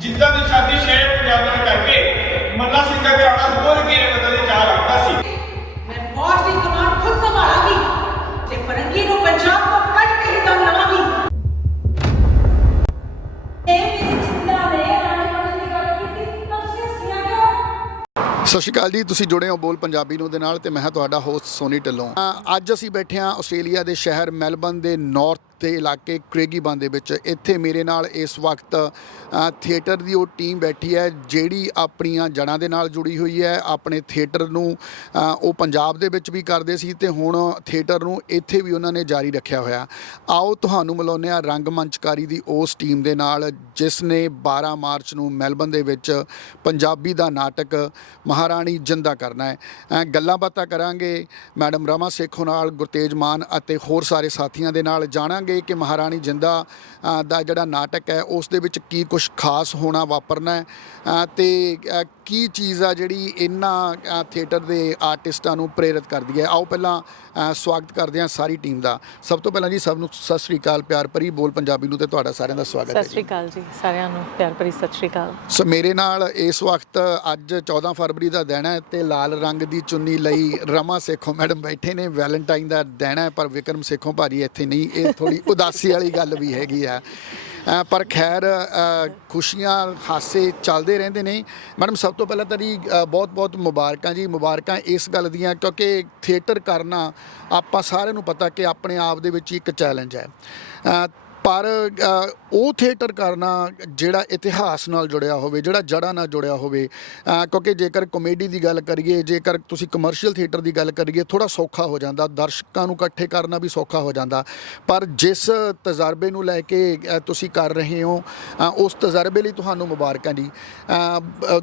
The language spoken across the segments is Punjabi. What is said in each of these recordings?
ਜਿੱਦਾਂ ਦੀ ਸ਼ਾਦੀ ਸ਼ੇਰ ਪੰਜਾਬ ਨਾਲ ਕਰਕੇ ਮੱਲਾ ਸਿੰਘ ਦਾ ਘਰਾਣਾ ਹੋਰ ਗੇਰੇ ਬਦਲਦੇ ਜਾ ਰੱਖਦਾ ਸੀ। ਮੈਂ ਫੌਜ ਦੀ ਕਮਾਨ ਖੁਦ ਸੰਭਾਲਾਂਗੀ ਤੇ ਫਰੰਗੀ ਨੂੰ ਪੰਜਾਬ ਤੋਂ ਕੱਢ ਕੇ ਹੀ ਦਮ ਲਵਾਂਗੀ। ਸਤਿ ਸ਼੍ਰੀ ਅਕਾਲ ਜੀ ਤੁਸੀਂ ਜੁੜੇ ਹੋ ਬੋਲ ਪੰਜਾਬੀ ਨੂੰ ਦੇ ਨਾਲ ਤੇ ਮੈਂ ਹਾਂ ਤੁਹਾਡਾ ਹੋਸਟ ਸੋਨੀ ਢਿੱਲੋਂ। ਅੱਜ ਅਸੀਂ ਬੈਠੇ ਹਾਂ ਆਸਟ੍ਰੇਲੀਆ ਦੇ ਸ਼ਹਿਰ ਮੈਲਬਨ ਦੇ ਨਾਰਥ ਦੇ ਇਲਾਕੇ ਕ੍ਰੇਗੀਬਨ ਦੇ ਵਿੱਚ। ਇੱਥੇ ਮੇਰੇ ਨਾਲ ਇਸ ਵਕਤ ਥੀਏਟਰ ਦੀ ਉਹ ਟੀਮ ਬੈਠੀ ਹੈ, ਜਿਹੜੀ ਆਪਣੀਆਂ ਜੜ੍ਹਾਂ ਦੇ ਨਾਲ ਜੁੜੀ ਹੋਈ ਹੈ। ਆਪਣੇ ਥੀਏਟਰ ਨੂੰ ਉਹ ਪੰਜਾਬ ਦੇ ਵਿੱਚ ਵੀ ਕਰਦੇ ਸੀ ਤੇ ਹੁਣ ਥੀਏਟਰ ਨੂੰ ਇੱਥੇ ਵੀ ਉਹਨਾਂ ਨੇ ਜਾਰੀ ਰੱਖਿਆ ਹੋਇਆ। ਆਓ ਤੁਹਾਨੂੰ ਮਿਲਾਉਂਦੇ ਹਾਂ ਰੰਗਮੰਚਕਾਰੀ ਦੀ ਉਸ ਟੀਮ ਦੇ ਨਾਲ, ਜਿਸ ਨੇ 12 ਮਾਰਚ ਨੂੰ ਮੈਲਬਨ ਦੇ ਵਿੱਚ ਪੰਜਾਬੀ ਦਾ ਨਾਟਕ ਮਹਾਰਾਣੀ ਜਿੰਦਾ ਕਰਨਾ ਹੈ। ਗੱਲਾਂ ਬਾਤਾਂ ਕਰਾਂਗੇ। ਮੈਡਮ ਰਮਾ ਸੇਖੋ ਨਾਲ ਗੁਰਤੇਜ ਮਾਨ ਅਤੇ ਹੋਰ ਸਾਰੇ ਸਾਥੀਆਂ ਦੇ ਨਾਲ ਜਾਣਾਂਗੇ। ਕਿ ਮਹਾਰਾਣੀ ਜਿੰਦਾ ਦਾ ਜਿਹੜਾ ਨਾਟਕ ਹੈ ਉਸ ਦੇ ਵਿੱਚ ਕੀ ਕੁਝ ਖਾਸ ਹੋਣਾ ਵਾਪਰਨਾ ਤੇ ਕੀ ਚੀਜ਼ ਆ ਜਿਹੜੀ ਇਹਨਾਂ ਥੀਏਟਰ ਦੇ ਆਰਟਿਸਟਾਂ ਨੂੰ ਪ੍ਰੇਰਿਤ ਕਰਦੀ ਹੈ? ਆਓ ਪਹਿਲਾਂ ਸਵਾਗਤ ਕਰਦੇ ਹਾਂ ਸਾਰੀ ਟੀਮ ਦਾ। ਸਭ ਤੋਂ ਪਹਿਲਾਂ ਜੀ ਸਭ ਨੂੰ ਸਤਿ ਸ੍ਰੀ ਅਕਾਲ ਪਿਆਰ ਭਰੀ ਬੋਲ ਪੰਜਾਬੀ ਨੂੰ ਤੇ ਤੁਹਾਡਾ ਸਾਰਿਆਂ ਦਾ ਸਵਾਗਤ ਹੈ ਸਤਿ ਸ਼੍ਰੀ ਅਕਾਲ ਜੀ ਸਾਰਿਆਂ ਨੂੰ ਪਿਆਰ ਭਰੀ ਸਤਿ ਸ਼੍ਰੀ ਅਕਾਲ। ਸੋ ਮੇਰੇ ਨਾਲ ਇਸ ਵਕਤ ਅੱਜ 14 ਫਰਵਰੀ ਦਾ ਦਿਨ ਹੈ ਤੇ ਲਾਲ ਰੰਗ ਦੀ ਚੁੰਨੀ ਲਈ ਰਮਾ ਸੇਖੋਂ ਮੈਡਮ ਬੈਠੇ ਨੇ ਵੈਲੈਂਟਾਈਨ ਦਾ ਦਿਨ ਹੈ ਪਰ ਵਿਕਰਮ ਸੇਖੋਂ ਭਾਜੀ ਇੱਥੇ ਨਹੀਂ ਇਹ ਥੋੜੀ ਉਦਾਸੀ ਵਾਲੀ ਗੱਲ ਵੀ ਹੈਗੀ ਆ। ਪਰ ਖੈਰ ਖੁਸ਼ੀਆਂ ਹਾਸੇ ਚੱਲਦੇ ਰਹਿੰਦੇ ਨੇ। ਮੈਡਮ, ਸਭ ਤੋਂ ਪਹਿਲਾਂ ਤਾਂ ਜੀ ਬਹੁਤ ਬਹੁਤ ਮੁਬਾਰਕਾਂ ਜੀ। ਮੁਬਾਰਕਾਂ ਇਸ ਗੱਲ ਦੀਆਂ, ਕਿਉਂਕਿ ਥੀਏਟਰ ਕਰਨਾ ਆਪਾਂ ਸਾਰਿਆਂ ਨੂੰ ਪਤਾ ਕਿ ਆਪਣੇ ਆਪ ਦੇ ਵਿੱਚ ਹੀ ਇੱਕ ਚੈਲੰਜ ਹੈ। ਪਰ ਉਹ ਥੀਏਟਰ ਕਰਨਾ ਜਿਹੜਾ ਇਤਿਹਾਸ ਨਾਲ ਜੁੜਿਆ ਹੋਵੇ, ਜਿਹੜਾ ਜੜ੍ਹਾਂ ਨਾਲ ਜੁੜਿਆ ਹੋਵੇ ਕਿਉਂਕਿ ਜੇਕਰ ਕਮੇਡੀ ਦੀ ਗੱਲ ਕਰੀਏ, ਜੇਕਰ ਤੁਸੀਂ ਕਮਰਸ਼ੀਅਲ ਥੀਏਟਰ ਦੀ ਗੱਲ ਕਰੀਏ ਥੋੜਾ ਸੌਖਾ ਹੋ ਜਾਂਦਾ, ਦਰਸ਼ਕਾਂ ਨੂੰ ਇਕੱਠੇ ਕਰਨਾ ਵੀ ਸੌਖਾ ਹੋ ਜਾਂਦਾ। ਪਰ ਜਿਸ ਤਜਰਬੇ ਨੂੰ ਲੈ ਕੇ ਤੁਸੀਂ ਕਰ ਰਹੇ ਹੋ ਉਸ ਤਜਰਬੇ ਲਈ ਤੁਹਾਨੂੰ ਮੁਬਾਰਕਾਂ ਜੀ।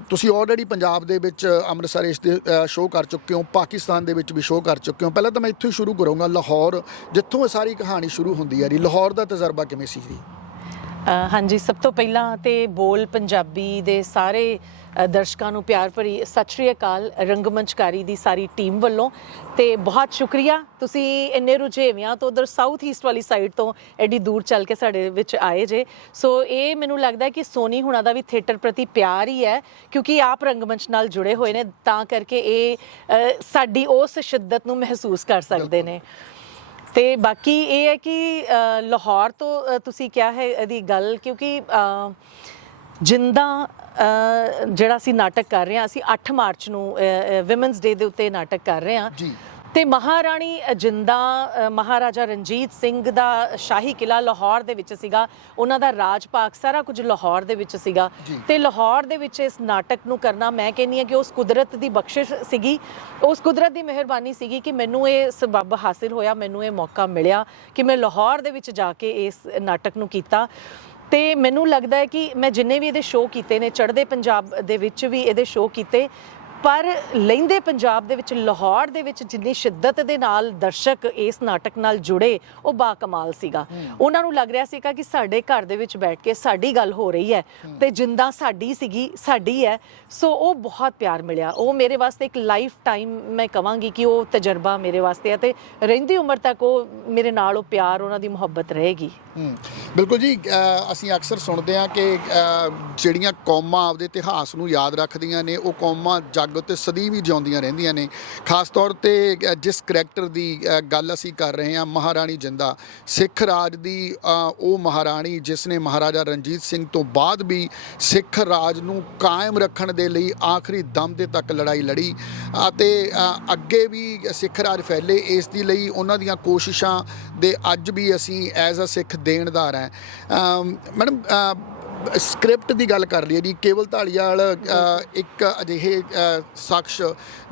ਤੁਸੀਂ ਆਲਰੇਡੀ ਪੰਜਾਬ ਦੇ ਵਿੱਚ ਅੰਮ੍ਰਿਤਸਰ ਇਸ ਦੇ ਸ਼ੋਅ ਕਰ ਚੁੱਕੇ ਹੋ, ਪਾਕਿਸਤਾਨ ਦੇ ਵਿੱਚ ਵੀ ਸ਼ੋਅ ਕਰ ਚੁੱਕੇ ਹੋ। ਪਹਿਲਾਂ ਤਾਂ ਮੈਂ ਇੱਥੋਂ ਹੀ ਸ਼ੁਰੂ ਕਰੂੰਗਾ, ਲਾਹੌਰ, ਜਿੱਥੋਂ ਇਹ ਸਾਰੀ ਕਹਾਣੀ ਸ਼ੁਰੂ ਹੁੰਦੀ ਹੈ ਜੀ, ਲਾਹੌਰ ਦਾ ਤਜਰਬਾ ਕਿਵੇਂ ਸੀ ਜੀ? ਅ, ਹਾਂਜੀ ਸਭ ਤੋਂ ਪਹਿਲਾਂ ਤੇ ਬੋਲ ਪੰਜਾਬੀ ਦੇ ਸਾਰੇ ਅ, ਦਰਸ਼ਕਾਂ ਨੂੰ ਪਿਆਰ ਭਰੀ ਸਤਿ ਸ਼੍ਰੀ ਅਕਾਲ ਰੰਗਮੰਚਕਾਰੀ ਦੀ ਸਾਰੀ ਟੀਮ ਵੱਲੋਂ ਤੇ ਬਹੁਤ ਸ਼ੁਕਰੀਆ। ਤੁਸੀਂ ਇੰਨੇ ਰੁਝੇਵਿਆਂ ਤੋਂ ਉਧਰ ਸਾਊਥ ਈਸਟ ਵਾਲੀ ਸਾਈਡ ਤੋਂ ਐਡੀ ਦੂਰ ਚੱਲ ਕੇ ਸਾਡੇ ਵਿੱਚ ਆਏ ਜੇ। ਸੋ ਇਹ ਮੈਨੂੰ ਲੱਗਦਾ ਹੈ ਕਿ ਸੋਨੀ ਹੁਣਾਂ ਦਾ ਵੀ ਥੀਏਟਰ ਪ੍ਰਤੀ ਪਿਆਰ ਹੀ ਹੈ ਕਿਉਂਕਿ ਆਪ ਰੰਗਮੰਚ ਨਾਲ ਜੁੜੇ ਹੋਏ ਨੇ ਤਾਂ ਕਰਕੇ ਇਹ ਅ, ਸਾਡੀ ਉਸ ਸ਼ਿੱਦਤ ਨੂੰ ਮਹਿਸੂਸ ਕਰ ਸਕਦੇ ਨੇ। ਤੇ ਬਾਕੀ ਇਹ ਹੈ ਕਿ ਲਾਹੌਰ ਤੋਂ ਤੁਸੀਂ ਕਿਹਾ ਹੈ ਇਹਦੀ ਗੱਲ ਕਿਉਂਕਿ ਜਿੰਦਾ ਜਿਹੜਾ ਅਸੀਂ ਨਾਟਕ ਕਰ ਰਹੇ ਹਾਂ, ਅਸੀਂ 8 ਮਾਰਚ ਨੂੰ ਵਿਮਨਸ ਡੇ ਦੇ ਉੱਤੇ ਨਾਟਕ ਕਰ ਰਹੇ ਹਾਂ। ਜੀ। ਤੇ ਮਹਾਰਾਣੀ ਜਿੰਦਾ ਮਹਾਰਾਜਾ ਰਣਜੀਤ ਸਿੰਘ ਦਾ ਸ਼ਾਹੀ ਕਿਲਾ ਲਾਹੌਰ ਦੇ ਵਿੱਚ ਸੀਗਾ। ਉਹਨਾਂ ਦਾ ਰਾਜ ਭਾਗ ਸਾਰਾ ਕੁਝ ਲਾਹੌਰ ਦੇ ਵਿੱਚ ਸੀਗਾ। ਤੇ ਲਾਹੌਰ ਦੇ ਵਿੱਚ ਇਸ ਨਾਟਕ ਨੂੰ ਕਰਨਾ ਮੈਂ ਕਹਿੰਨੀ ਆ ਕਿ ਉਸ ਕੁਦਰਤ ਦੀ ਬਖਸ਼ਿਸ਼ ਸੀਗੀ। ਉਸ ਕੁਦਰਤ ਦੀ ਮਿਹਰਬਾਨੀ ਸੀਗੀ ਕਿ ਮੈਨੂੰ ਇਹ ਸਬਬ ਹਾਸਿਲ ਹੋਇਆ ਮੈਨੂੰ ਇਹ ਮੌਕਾ ਮਿਲਿਆ ਕਿ ਮੈਂ ਲਾਹੌਰ ਦੇ ਵਿੱਚ ਜਾ ਕੇ ਇਸ ਨਾਟਕ ਨੂੰ ਕੀਤਾ। ਤੇ ਮੈਨੂੰ ਲੱਗਦਾ ਹੈ ਕਿ ਮੈਂ ਜਿੰਨੇ ਵੀ ਇਹਦੇ ਸ਼ੋਅ ਕੀਤੇ ਨੇ ਚੜ੍ਹਦੇ ਪੰਜਾਬ ਦੇ ਵਿੱਚ ਵੀ ਇਹਦੇ ਸ਼ੋਅ ਕੀਤੇ ਪਰ ਲਹਿੰਦੇ ਪੰਜਾਬ ਦੇ ਵਿੱਚ ਲਾਹੌਰ ਦੇ ਵਿੱਚ ਜਿੰਨੀ ਸ਼ਿੱਦਤ ਦੇ ਨਾਲ ਦਰਸ਼ਕ ਇਸ ਨਾਟਕ ਨਾਲ ਜੁੜੇ ਉਹ ਬਾ ਕਮਾਲ ਸੀਗਾ। ਉਹਨਾਂ ਨੂੰ ਲੱਗ ਰਿਹਾ ਸੀਗਾ ਕਿ ਸਾਡੇ ਘਰ ਦੇ ਵਿੱਚ ਬੈਠ ਕੇ ਸਾਡੀ ਗੱਲ ਹੋ ਰਹੀ ਹੈ ਤੇ ਜਿੰਦਾ ਸਾਡੀ ਸੀਗੀ ਸਾਡੀ ਹੈ। ਸੋ ਉਹ ਬਹੁਤ ਪਿਆਰ ਮਿਲਿਆ। ਉਹ ਮੇਰੇ ਵਾਸਤੇ ਇੱਕ ਲਾਈਫ ਟਾਈਮ ਮੈਂ ਕਵਾਂਗੀ ਕਿ ਉਹ ਤਜਰਬਾ ਮੇਰੇ ਵਾਸਤੇ ਹੈ ਤੇ ਰਹਿੰਦੀ ਉਮਰ ਤੱਕ ਉਹ ਮੇਰੇ ਨਾਲ ਉਹ ਪਿਆਰ ਉਹਨਾਂ ਦੀ ਮੁਹੱਬਤ ਰਹੇਗੀ। ਬਿਲਕੁਲ ਜੀ ਅਸੀਂ ਅਕਸਰ ਸੁਣਦੇ ਹਾਂ ਕਿ ਜਿਹੜੀਆਂ ਕੌਮਾਂ ਆਪਦੇ ਇਤਿਹਾਸ ਨੂੰ ਯਾਦ ਰੱਖਦੀਆਂ ਨੇ, ਉਹ ਕੌਮਾਂ ਜੱਗ ਉੱਤੇ ਸਦੀ ਵੀ ਜਿਉਂਦੀਆਂ ਰਹਿੰਦੀਆਂ ਨੇ। ਖਾਸ ਤੌਰ ਤੇ ਜਿਸ ਕਰੈਕਟਰ ਦੀ ਗੱਲ ਅਸੀਂ ਕਰ ਰਹੇ ਹਾਂ, ਮਹਾਰਾਣੀ ਜਿੰਦਾ। ਸਿੱਖ ਰਾਜ ਦੀ ਉਹ ਮਹਾਰਾਣੀ ਜਿਸ ਨੇ ਮਹਾਰਾਜਾ ਰਣਜੀਤ ਸਿੰਘ ਤੋਂ ਬਾਅਦ ਵੀ ਸਿੱਖ ਰਾਜ ਨੂੰ ਕਾਇਮ ਰੱਖਣ ਦੇ ਲਈ ਆਖਰੀ ਦਮ ਦੇ ਤੱਕ ਲੜਾਈ ਲੜੀ ਅਤੇ ਅੱਗੇ ਵੀ ਸਿੱਖ ਰਾਜ ਫੈਲੇ, ਇਸ ਦੀ ਲਈ ਉਹਨਾਂ ਦੀਆਂ ਕੋਸ਼ਿਸ਼ਾਂ ਦੇ ਅੱਜ ਵੀ ਅਸੀਂ ਐਜ਼ ਅ ਸਿੱਖ ਦੇਣਦਾਰ ਹੈ। ਮੈਡਮ ਸਕ੍ਰਿਪਟ ਦੀ ਗੱਲ ਕਰ ਲਈਏ ਜੀ ਕੇਵਲ ਧਾਲੀਵਾਲ ਇੱਕ ਅਜਿਹੇ ਅ, ਸ਼ਖਸ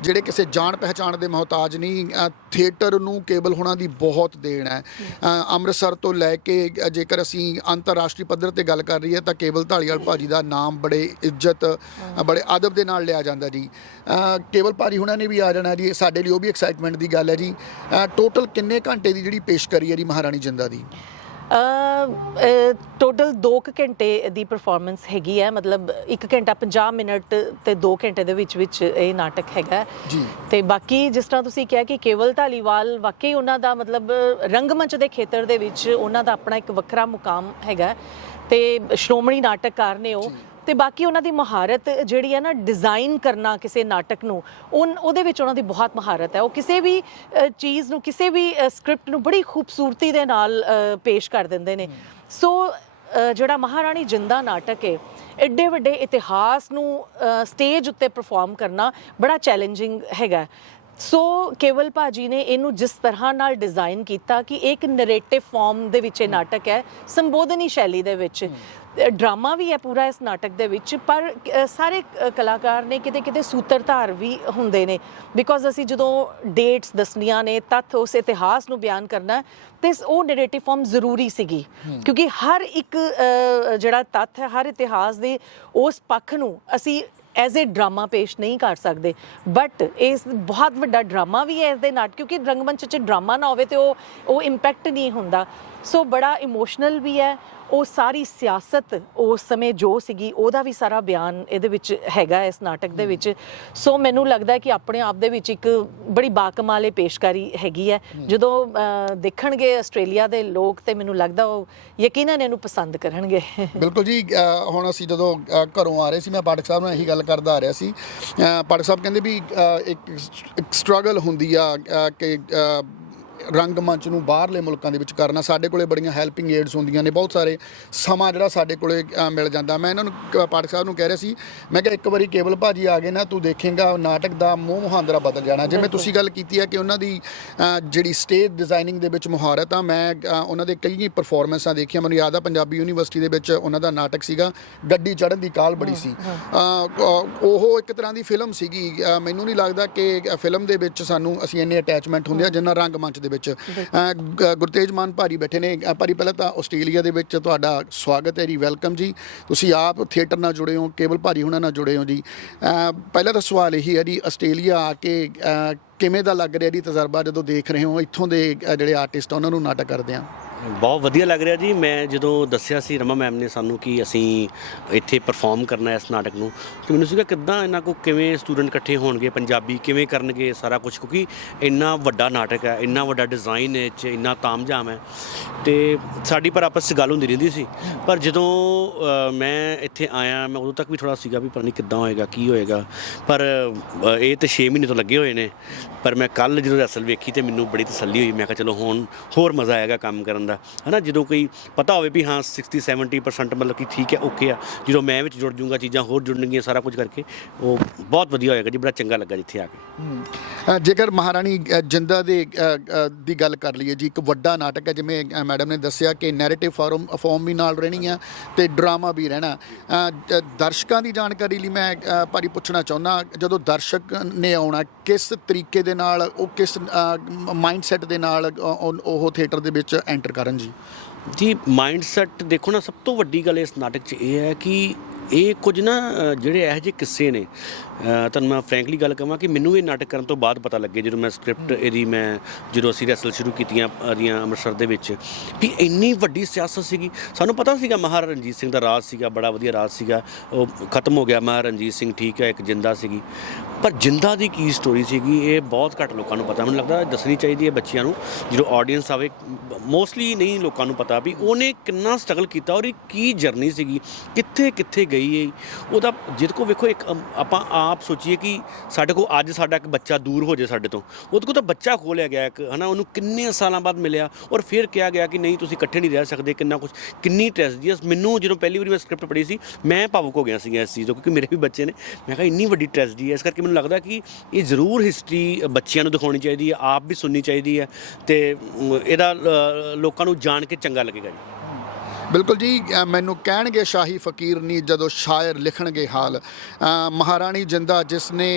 ਜਿਹੜੇ ਕਿਸੇ ਜਾਣ ਪਹਿਚਾਣ ਦੇ ਮੁਹਤਾਜ ਨਹੀਂ ਥੀਏਟਰ ਨੂੰ ਕੇਵਲ ਹੋਣਾ ਦੀ ਬਹੁਤ ਦੇਣ ਹੈ। ਅੰਮ੍ਰਿਤਸਰ ਤੋਂ ਲੈ ਕੇ ਜੇਕਰ ਅਸੀਂ ਅੰਤਰਰਾਸ਼ਟਰੀ ਪੱਧਰ ਤੇ ਗੱਲ ਕਰ ਰਹੀ ਹੈ ਤਾਂ ਕੇਵਲ ਢਾਲੀਵਾਲ ਭਾਜੀ ਦਾ ਨਾਮ ਬੜੇ ਇੱਜ਼ਤ ਬੜੇ ਅਦਬ ਦੇ ਨਾਲ ਲਿਆ ਜਾਂਦਾ ਜੀ। ਅ, ਕੇਵਲ ਭਾਜੀ ਹੁਣਾਂ ਨੇ ਵੀ ਆ ਜਾਣਾ ਜੀ ਸਾਡੇ ਲਈ ਉਹ ਵੀ ਐਕਸਾਈਟਮੈਂਟ ਦੀ ਗੱਲ ਹੈ ਜੀ। ਟੋਟਲ ਕਿੰਨੇ ਘੰਟੇ ਦੀ ਜਿਹੜੀ ਪੇਸ਼ਕਾਰੀ ਹੈ ਜੀ ਮਹਾਰਾਣੀ ਜਿੰਦਾ ਦੀ? ਟੋਟਲ 2 ਘੰਟੇ ਦੀ ਪਰਫਾਰਮੈਂਸ ਹੈਗੀ ਹੈ। ਮਤਲਬ 1 ਘੰਟਾ 50 ਮਿੰਟ ਤੇ 2 ਘੰਟੇ ਦੇ ਵਿੱਚ ਵਿੱਚ ਇਹ ਨਾਟਕ ਹੈਗਾ। ਤੇ ਬਾਕੀ ਜਿਸ ਤਰ੍ਹਾਂ ਤੁਸੀਂ ਕਿਹਾ ਕਿ ਕੇਵਲ ਢਾਲੀਵਾਲ ਵਾਕਈ ਉਹਨਾਂ ਦਾ ਮਤਲਬ ਰੰਗਮੰਚ ਦੇ ਖੇਤਰ ਦੇ ਵਿੱਚ ਉਹਨਾਂ ਦਾ ਆਪਣਾ ਇੱਕ ਵੱਖਰਾ ਮੁਕਾਮ ਹੈਗਾ। ਤੇ ਸ਼੍ਰੋਮਣੀ ਨਾਟਕਕਾਰ ਨੇ ਉਹ ਤੇ ਬਾਕੀ ਉਹਨਾਂ ਦੀ ਮਹਾਰਤ ਜਿਹੜੀ ਹੈ ਨਾ ਡਿਜ਼ਾਈਨ ਕਰਨਾ ਕਿਸੇ ਨਾਟਕ ਨੂੰ, ਉਨ, ਉਹਦੇ ਵਿੱਚ ਉਹਨਾਂ ਦੀ ਬਹੁਤ ਮਹਾਰਤ ਹੈ। ਉਹ ਕਿਸੇ ਵੀ ਚੀਜ਼ ਨੂੰ, ਕਿਸੇ ਵੀ ਸਕ੍ਰਿਪਟ ਨੂੰ ਬੜੀ ਖੂਬਸੂਰਤੀ ਦੇ ਨਾਲ ਪੇਸ਼ ਕਰ ਦਿੰਦੇ ਨੇ। ਸੋ ਜਿਹੜਾ ਮਹਾਰਾਣੀ ਜਿੰਦਾ ਨਾਟਕ ਹੈ ਐਡੇ ਵੱਡੇ ਇਤਿਹਾਸ ਨੂੰ ਸਟੇਜ ਉੱਤੇ ਪਰਫਾਰਮ ਕਰਨਾ ਬੜਾ ਚੈਲੰਜਿੰਗ ਹੈਗਾ। ਸੋ, ਕੇਵਲ ਭਾਜੀ ਨੇ ਇਹਨੂੰ ਜਿਸ ਤਰ੍ਹਾਂ ਨਾਲ ਡਿਜ਼ਾਈਨ ਕੀਤਾ ਕਿ ਇੱਕ ਨਰੇਟਿਵ ਫਾਰਮ ਦੇ ਵਿੱਚ ਇਹ ਨਾਟਕ ਹੈ, ਸੰਬੋਧਨੀ ਸ਼ੈਲੀ ਦੇ ਵਿੱਚ। ਡਰਾਮਾ ਵੀ ਹੈ ਪੂਰਾ ਇਸ ਨਾਟਕ ਦੇ ਵਿੱਚ ਪਰ ਸਾਰੇ ਕਲਾਕਾਰ ਨੇ ਕਿਤੇ ਕਿਤੇ ਸੂਤਰਧਾਰ ਵੀ ਹੁੰਦੇ ਨੇ। ਬਿਕੋਜ਼ ਅਸੀਂ ਜਦੋਂ ਡੇਟਸ ਦੱਸਣੀਆਂ ਨੇ ਤੱਥ ਉਸ ਇਤਿਹਾਸ ਨੂੰ ਬਿਆਨ ਕਰਨਾ ਤੇ ਉਹ ਨੈਰੇਟਿਵ ਫਾਰਮ ਜ਼ਰੂਰੀ ਸੀਗੀ। ਕਿਉਂਕਿ ਹਰ ਇੱਕ ਜਿਹੜਾ ਤੱਥ ਹੈ ਹਰ ਇਤਿਹਾਸ ਦੇ ਉਸ ਪੱਖ ਨੂੰ ਅਸੀਂ ਐਜ਼ ਅ ਡਰਾਮਾ ਪੇਸ਼ ਨਹੀਂ ਕਰ ਸਕਦੇ। ਬਟ ਇਸ ਬਹੁਤ ਵੱਡਾ ਡਰਾਮਾ ਵੀ ਹੈ ਇਸ ਦੇ ਨਾਟਕ ਕਿਉਂਕਿ ਰੰਗਮੰਚ 'ਚ ਡਰਾਮਾ ਨਾ ਹੋਵੇ ਤੇ ਉਹ ਉਹ ਇੰਪੈਕਟ ਨਹੀਂ ਹੁੰਦਾ। ਸੋ ਬੜਾ ਇਮੋਸ਼ਨਲ ਵੀ ਹੈ ਉਹ ਸਾਰੀ ਸਿਆਸਤ ਉਸ ਸਮੇਂ ਜੋ ਸੀਗੀ ਉਹਦਾ ਵੀ ਸਾਰਾ ਬਿਆਨ ਇਹਦੇ ਵਿੱਚ ਹੈਗਾ ਇਸ ਨਾਟਕ ਦੇ ਵਿੱਚ। ਸੋ ਮੈਨੂੰ ਲੱਗਦਾ ਕਿ ਆਪਣੇ ਆਪ ਦੇ ਵਿੱਚ ਇੱਕ ਬੜੀ ਬਾਕਮਾਲੇ ਪੇਸ਼ਕਾਰੀ ਹੈਗੀ ਹੈ। ਜਦੋਂ ਦੇਖਣਗੇ ਆਸਟ੍ਰੇਲੀਆ ਦੇ ਲੋਕ ਤੇ ਮੈਨੂੰ ਲੱਗਦਾ ਉਹ ਯਕੀਨਨ ਇਹਨੂੰ ਪਸੰਦ ਕਰਨਗੇ। ਬਿਲਕੁਲ ਜੀ ਹੁਣ ਅਸੀਂ ਜਦੋਂ ਘਰੋਂ ਆ ਰਹੇ ਸੀ ਮੈਂ ਪਾਠਕ ਸਾਹਿਬ ਨਾਲ ਇਹੀ ਗੱਲ ਕਰਦਾ ਆ ਰਿਹਾ ਸੀ। ਪਾਠਕ ਸਾਹਿਬ ਕਹਿੰਦੇ ਵੀ ਇੱਕ ਸਟਰਗਲ ਹੁੰਦੀ ਆ ਕਿ ਰੰਗਮੰਚ ਨੂੰ ਬਾਹਰਲੇ ਮੁਲਕਾਂ ਦੇ ਵਿੱਚ ਕਰਨਾ ਸਾਡੇ ਕੋਲੇ ਬੜੀਆਂ ਹੈਲਪਿੰਗ ਏਡਸ ਹੁੰਦੀਆਂ ਨੇ ਬਹੁਤ ਸਾਰੇ ਸਮਾਂ ਜਿਹੜਾ ਸਾਡੇ ਕੋਲੇ ਮਿਲ ਜਾਂਦਾ। ਮੈਂ ਇਹਨਾਂ ਨੂੰ ਪਾਠਕ ਸਾਹਿਬ ਨੂੰ ਕਹਿ ਰਿਹਾ ਸੀ ਮੈਂ ਕਿਹਾ ਇੱਕ ਵਾਰੀ ਕੇਵਲ ਭਾਜੀ ਆ ਗਏ ਨਾ ਤੂੰ ਦੇਖੇਂਗਾ ਨਾਟਕ ਦਾ ਮੂੰਹ ਮੁਹਾਂਦਰਾ ਬਦਲ ਜਾਣਾ। ਜਿਵੇਂ ਤੁਸੀਂ ਗੱਲ ਕੀਤੀ ਹੈ ਕਿ ਉਹਨਾਂ ਦੀ ਜਿਹੜੀ ਸਟੇਜ ਡਿਜ਼ਾਈਨਿੰਗ ਦੇ ਵਿੱਚ ਮੁਹਾਰਤ ਆ ਮੈਂ ਉਹਨਾਂ ਦੇ ਕਈ ਪਰਫਾਰਮੈਂਸਾਂ ਦੇਖੀਆਂ ਮੈਨੂੰ ਯਾਦ ਆ ਪੰਜਾਬੀ ਯੂਨੀਵਰਸਿਟੀ ਦੇ ਵਿੱਚ ਉਹਨਾਂ ਦਾ ਨਾਟਕ ਸੀਗਾ ਗੱਡੀ ਚੜ੍ਹਨ ਦੀ ਕਾਲ ਬੜੀ ਸੀ। ਉਹ ਇੱਕ ਤਰ੍ਹਾਂ ਦੀ ਫਿਲਮ ਸੀਗੀ ਮੈਨੂੰ ਨਹੀਂ ਲੱਗਦਾ ਕਿ ਫਿਲਮ ਦੇ ਵਿੱਚ ਸਾਨੂੰ ਅਸੀਂ ਇੰਨੇ ਅਟੈਚਮੈਂਟ ਹੁੰਦੇ ਆ ਜਿੰਨਾ ਰੰਗਮੰਚ ਦੇ ਵਿੱਚ। ਅ, ਗ- ਗੁਰਤੇਜ ਮਾਨ ਭਾਰੀ ਬੈਠੇ ਨੇ। ਅ, ਭਾਰੀ ਪਹਿਲਾਂ ਤਾਂ ਆਸਟ੍ਰੇਲੀਆ ਦੇ ਵਿੱਚ ਤੁਹਾਡਾ ਸਵਾਗਤ ਹੈ ਜੀ ਵੈਲਕਮ ਜੀ। ਤੁਸੀਂ ਆਪ ਥੀਏਟਰ ਨਾਲ ਜੁੜੇ ਹੋ ਕੇਵਲ ਭਾਰੀ ਹੁਣਾਂ ਨਾਲ ਜੁੜੇ ਹੋ ਜੀ। ਅ, ਪਹਿਲਾ ਤਾਂ ਸਵਾਲ ਇਹੀ ਹੈ ਜੀ ਆਸਟ੍ਰੇਲੀਆ ਆ ਕੇ ਅ, ਕਿਵੇਂ ਦਾ ਲੱਗ ਰਿਹਾ ਜੀ ਤਜਰਬਾ ਜਦੋਂ ਦੇਖ ਰਹੇ ਹੋ? ਇੱਥੋਂ ਦੇ ਅ, ਜਿਹੜੇ ਆਰਟਿਸਟ ਉਹਨਾਂ ਨੂੰ ਨਾਟਕ ਕਰਦੇ ਆ। ਬਹੁਤ ਵਧੀਆ ਲੱਗ ਰਿਹਾ ਜੀ। ਮੈਂ ਜਦੋਂ ਦੱਸਿਆ ਸੀ ਰਮਾ ਮੈਮ ਨੇ ਸਾਨੂੰ ਕਿ ਅਸੀਂ ਇੱਥੇ ਪਰਫਾਰਮ ਕਰਨਾ ਹੈ ਇਸ ਨਾਟਕ ਨੂੰ, ਤੇ ਮੈਨੂੰ ਸੀਗਾ ਕਿੱਦਾਂ ਇਹਨਾਂ ਕੋ ਕਿਵੇਂ ਸਟੂਡੈਂਟ ਇਕੱਠੇ ਹੋਣਗੇ, ਪੰਜਾਬੀ ਕਿਵੇਂ ਕਰਨਗੇ ਸਾਰਾ ਕੁਝ ਕਿਉਂਕਿ ਇੰਨਾ ਵੱਡਾ ਨਾਟਕ ਹੈ, ਇੰਨਾ ਵੱਡਾ ਡਿਜ਼ਾਈਨ ਹੈ ਇਹ 'ਚ ਇੰਨਾ ਤਾਮਝਾਮ ਹੈ। ਤੇ ਸਾਡੀ ਪਰ ਆਪਸ 'ਚ ਗੱਲ ਹੁੰਦੀ ਰਹਿੰਦੀ ਸੀ। ਪਰ ਜਦੋਂ ਮੈਂ ਇੱਥੇ ਆਇਆ, ਮੈਂ ਉਦੋਂ ਤੱਕ ਵੀ ਥੋੜਾ ਸੀਗਾ ਵੀ ਪਤਾ ਨਹੀਂ ਕਿੱਦਾਂ ਹੋਏਗਾ, ਕੀ ਹੋਏਗਾ। ਪਰ ਇਹ ਤੇ 6 ਮਹੀਨੇ ਤੋਂ ਲੱਗੇ ਹੋਏ ਨੇ। ਪਰ ਮੈਂ ਕੱਲ ਜਦੋਂ ਰਸਲ ਵੇਖੀ ਤੇ ਮੈਨੂੰ ਬੜੀ ਤਸੱਲੀ ਹੋਈ। ਮੈਂ ਕਿਹਾ ਚਲੋ ਹੁਣ ਹੋਰ ਮਜ਼ਾ ਆਏਗਾ ਕੰਮ ਕਰਨ ਦਾ। ਹਨਾ, ਜਦੋਂ ਕੋਈ ਪਤਾ ਹੋਵੇ ਵੀ ਹਾਂ 60 70% ਮਤਲਬ ਕਿ ਠੀਕ ਹੈ ਓਕੇ ਆ। ਜਦੋਂ ਮੈਂ ਵਿੱਚ ਜੁੜ ਜੂੰਗਾ, ਚੀਜ਼ਾਂ ਹੋਰ ਜੁੜਨਗੀਆਂ ਸਾਰਾ ਕੁਝ ਕਰਕੇ, ਉਹ ਬਹੁਤ ਵਧੀਆ ਹੋਏਗਾ ਜੀ, ਬੜਾ ਚੰਗਾ ਲੱਗਾ ਜਿੱਥੇ ਆ ਕੇ। ਜੇਕਰ ਮਹਾਰਾਣੀ ਜਿੰਦਾ ਦੇ ਦੀ ਗੱਲ ਕਰ ਲਈਏ ਜੀ, ਇੱਕ ਵੱਡਾ ਨਾਟਕ ਹੈ, ਜਿਵੇਂ ਮੈਡਮ ਨੇ ਦੱਸਿਆ ਕਿ ਨੈਰੇਟਿਵ ਫਾਰਮ ਫਾਰਮ ਵੀ ਨਾਲ ਰਹਿਣੀ ਆ ਤੇ ਡਰਾਮਾ ਵੀ ਰਹਿਣਾ। ਦਰਸ਼ਕਾਂ ਦੀ ਜਾਣਕਾਰੀ ਲਈ ਮੈਂ ਭਾਰੀ ਪੁੱਛਣਾ ਚਾਹੁੰਦਾ, ਜਦੋਂ ਦਰਸ਼ਕ ਨੇ ਆਉਣਾ, ਕਿਸ ਤਰੀਕੇ ਦੇ ਨਾਲ, ਉਹ ਕਿਸ ਮਾਈਂਡਸੈਟ ਦੇ ਨਾਲ ਉਹ- ਥੀਏਟਰ ਦੇ ਵਿੱਚ ਐਂਟਰ ਕਰ ਕਰਨ ਜੀ? ਜੀ ਮਾਈਂਡਸੈਟ ਦੇਖੋ ਨਾ, ਸਭ ਤੋਂ ਵੱਡੀ ਗੱਲ ਇਸ ਨਾਟਕ 'ਚ ਇਹ ਹੈ ਕਿ ਇਹ ਕੁਝ ਨਾ ਜਿਹੜੇ ਇਹੋ ਜਿਹੇ ਕਿੱਸੇ ਨੇ ਤੁਹਾਨੂੰ ਮੈਂ ਫ੍ਰੈਂਕਲੀ ਗੱਲ ਕਹਾਂ ਕਿ ਮੈਨੂੰ ਇਹ ਨਾਟਕ ਕਰਨ ਤੋਂ ਬਾਅਦ ਪਤਾ ਲੱਗੇ ਜਦੋਂ ਮੈਂ ਸਕ੍ਰਿਪਟ ਇਹਦੀ ਮੈਂ ਜਦੋਂ ਅਸੀਂ ਰੈਸਲ ਸ਼ੁਰੂ ਕੀਤੀਆਂ ਉਹਦੀਆਂ ਅੰਮ੍ਰਿਤਸਰ ਦੇ ਵਿੱਚ ਵੀ ਇੰਨੀ ਵੱਡੀ ਸਿਆਸਤ ਸੀਗੀ। ਸਾਨੂੰ ਪਤਾ ਸੀਗਾ ਮਹਾਰਾਜਾ ਰਣਜੀਤ ਸਿੰਘ ਦਾ ਰਾਜ ਸੀਗਾ ਬੜਾ ਵਧੀਆ ਰਾਜ ਸੀਗਾ ਉਹ ਖਤਮ ਹੋ ਗਿਆ ਮਹਾਰਾਜਾ ਰਣਜੀਤ ਸਿੰਘ ਠੀਕ ਹੈ ਇੱਕ ਜਿੰਦਾ ਸੀਗੀ। ਪਰ ਜਿੰਦਾ ਦੀ ਕੀ ਸਟੋਰੀ ਸੀਗੀ ਇਹ ਬਹੁਤ ਘੱਟ ਲੋਕਾਂ ਨੂੰ ਪਤਾ। ਮੈਨੂੰ ਲੱਗਦਾ ਦੱਸਣੀ ਚਾਹੀਦੀ ਹੈ ਬੱਚਿਆਂ ਨੂੰ ਜਦੋਂ ਆਡੀਅנס ਆਵੇ ਮੋਸਟਲੀ ਨਹੀਂ ਲੋਕਾਂ ਨੂੰ ਪਤਾ ਵੀ ਉਹਨੇ ਕਿੰਨਾ ਸਟਰਗਲ ਕੀਤਾ ਔਰ ਇਹ ਕੀ ਜਰਨੀ ਸੀਗੀ ਕਿੱਥੇ ਕਿੱਥੇ ਗਈ ਹੈ ਉਹਦਾ ਜਿਹਦੇ ਕੋ ਵੇਖੋ ਇੱਕ ਆਪਾਂ ਆਪ ਸੋਚੀਏ ਕਿ ਸਾਡੇ ਕੋ ਅੱਜ ਸਾਡਾ ਇੱਕ ਬੱਚਾ ਦੂਰ ਹੋ ਜੇ ਸਾਡੇ ਤੋਂ। ਉਹਦੇ ਕੋ ਤਾਂ ਬੱਚਾ ਖੋਲਿਆ ਗਿਆ ਇੱਕ, ਹਨਾ? ਉਹਨੂੰ ਕਿੰਨੇ ਸਾਲਾਂ ਬਾਅਦ ਮਿਲਿਆ ਔਰ ਫਿਰ ਕਿਹਾ ਗਿਆ ਕਿ ਨਹੀਂ, ਤੁਸੀਂ ਇਕੱਠੇ ਨਹੀਂ ਰਹਿ ਸਕਦੇ, ਕਿੰਨਾ ਕੁਝ ਕਿੰਨੀ ਟ੍ਰੈਜਡੀ ਹੈ ਮੈਨੂੰ ਜਦੋਂ ਪਹਿਲੀ ਵਾਰੀ ਮੈਂ ਸਕ੍ਰਿਪਟ ਪੜ੍ਹੀ ਸੀ, ਮੈਂ ਭਾਵੁਕ ਹੋ ਗਿਆ ਸੀ ਇਸ ਚੀਜ਼ ਤੋਂ, ਕਿਉਂਕਿ ਮੇਰੇ ਵੀ ਬੱਚੇ ਨੇ। ਮੈਂ ਕਿਹਾ ਇੰਨੀ ਵੱਡੀ ਟ੍ਰੈਜਡੀ ਹੈ ਇਸ ਕਰਕੇ ਮੈਨੂੰ ਲੱਗਦਾ ਕਿ ਇਹ ਜ਼ਰੂਰ ਹਿਸਟਰੀ ਬੱਚਿਆਂ ਨੂੰ ਦਿਖਾਉਣੀ ਚਾਹੀਦੀ ਹੈ ਆਪ ਵੀ ਸੁਣਨੀ ਚਾਹੀਦੀ ਹੈ ਤੇ ਇਹਦਾ ਲੋਕਾਂ ਨੂੰ ਜਾਣ ਕੇ ਚੰਗਾ ਲੱਗੇਗਾ ਜੀ। ਬਿਲਕੁਲ ਜੀ ਮੈਨੂੰ ਕਹਿਣਗੇ ਸ਼ਾਹੀ ਫਕੀਰ ਨਹੀਂ ਜਦੋਂ ਸ਼ਾਇਰ ਲਿਖਣਗੇ ਹਾਲ। ਮਹਾਰਾਣੀ ਜਿੰਦਾ ਜਿਸ ਨੇ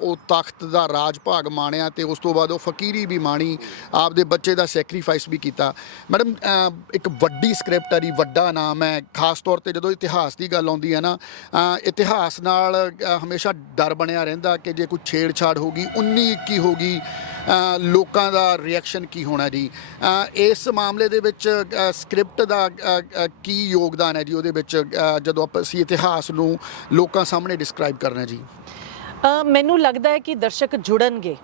ਉਹ ਤਖਤ ਦਾ ਰਾਜ ਭਾਗ ਮਾਣਿਆ ਤੇ ਉਸ ਤੋਂ ਬਾਅਦ ਉਹ ਫਕੀਰੀ ਵੀ ਮਾਣੀ ਆਪਦੇ ਬੱਚੇ ਦਾ ਸੈਕਰੀਫਾਈਸ ਵੀ ਕੀਤਾ। ਮੈਡਮ ਇੱਕ ਵੱਡੀ ਸਕ੍ਰਿਪਟ ਹੈ ਜੀ ਵੱਡਾ ਨਾਮ ਹੈ। ਖਾਸ ਤੌਰ ਤੇ ਜਦੋਂ ਇਤਿਹਾਸ ਦੀ ਗੱਲ ਆਉਂਦੀ ਹੈ ਨਾ ਇਤਿਹਾਸ ਨਾਲ ਹਮੇਸ਼ਾ ਡਰ ਬਣਿਆ ਰਹਿੰਦਾ ਕਿ ਜੇ ਕੋਈ ਛੇੜਛਾੜ ਹੋਗੀ 19 21 ਹੋਗੀ ਅ, ਲੋਕਾਂ ਦਾ ਰਿਐਕਸ਼ਨ ਕੀ ਹੋਣਾ ਜੀ? ਇਸ ਮਾਮਲੇ ਦੇ ਵਿੱਚ ਸਕ੍ਰਿਪਟ ਦਾ ਕੀ ਯੋਗਦਾਨ ਹੈ ਜੀ? ਉਹਦੇ ਵਿੱਚ ਜਦੋਂ ਆਪਾਂ ਅਸੀਂ ਇਤਿਹਾਸ ਨੂੰ ਲੋਕਾਂ ਸਾਹਮਣੇ ਡਿਸਕ੍ਰਾਈਬ ਕਰਨਾ ਜੀ। ਮੈਨੂੰ ਲੱਗਦਾ ਹੈ ਕਿ ਦਰਸ਼ਕ ਜੁੜਨਗੇ।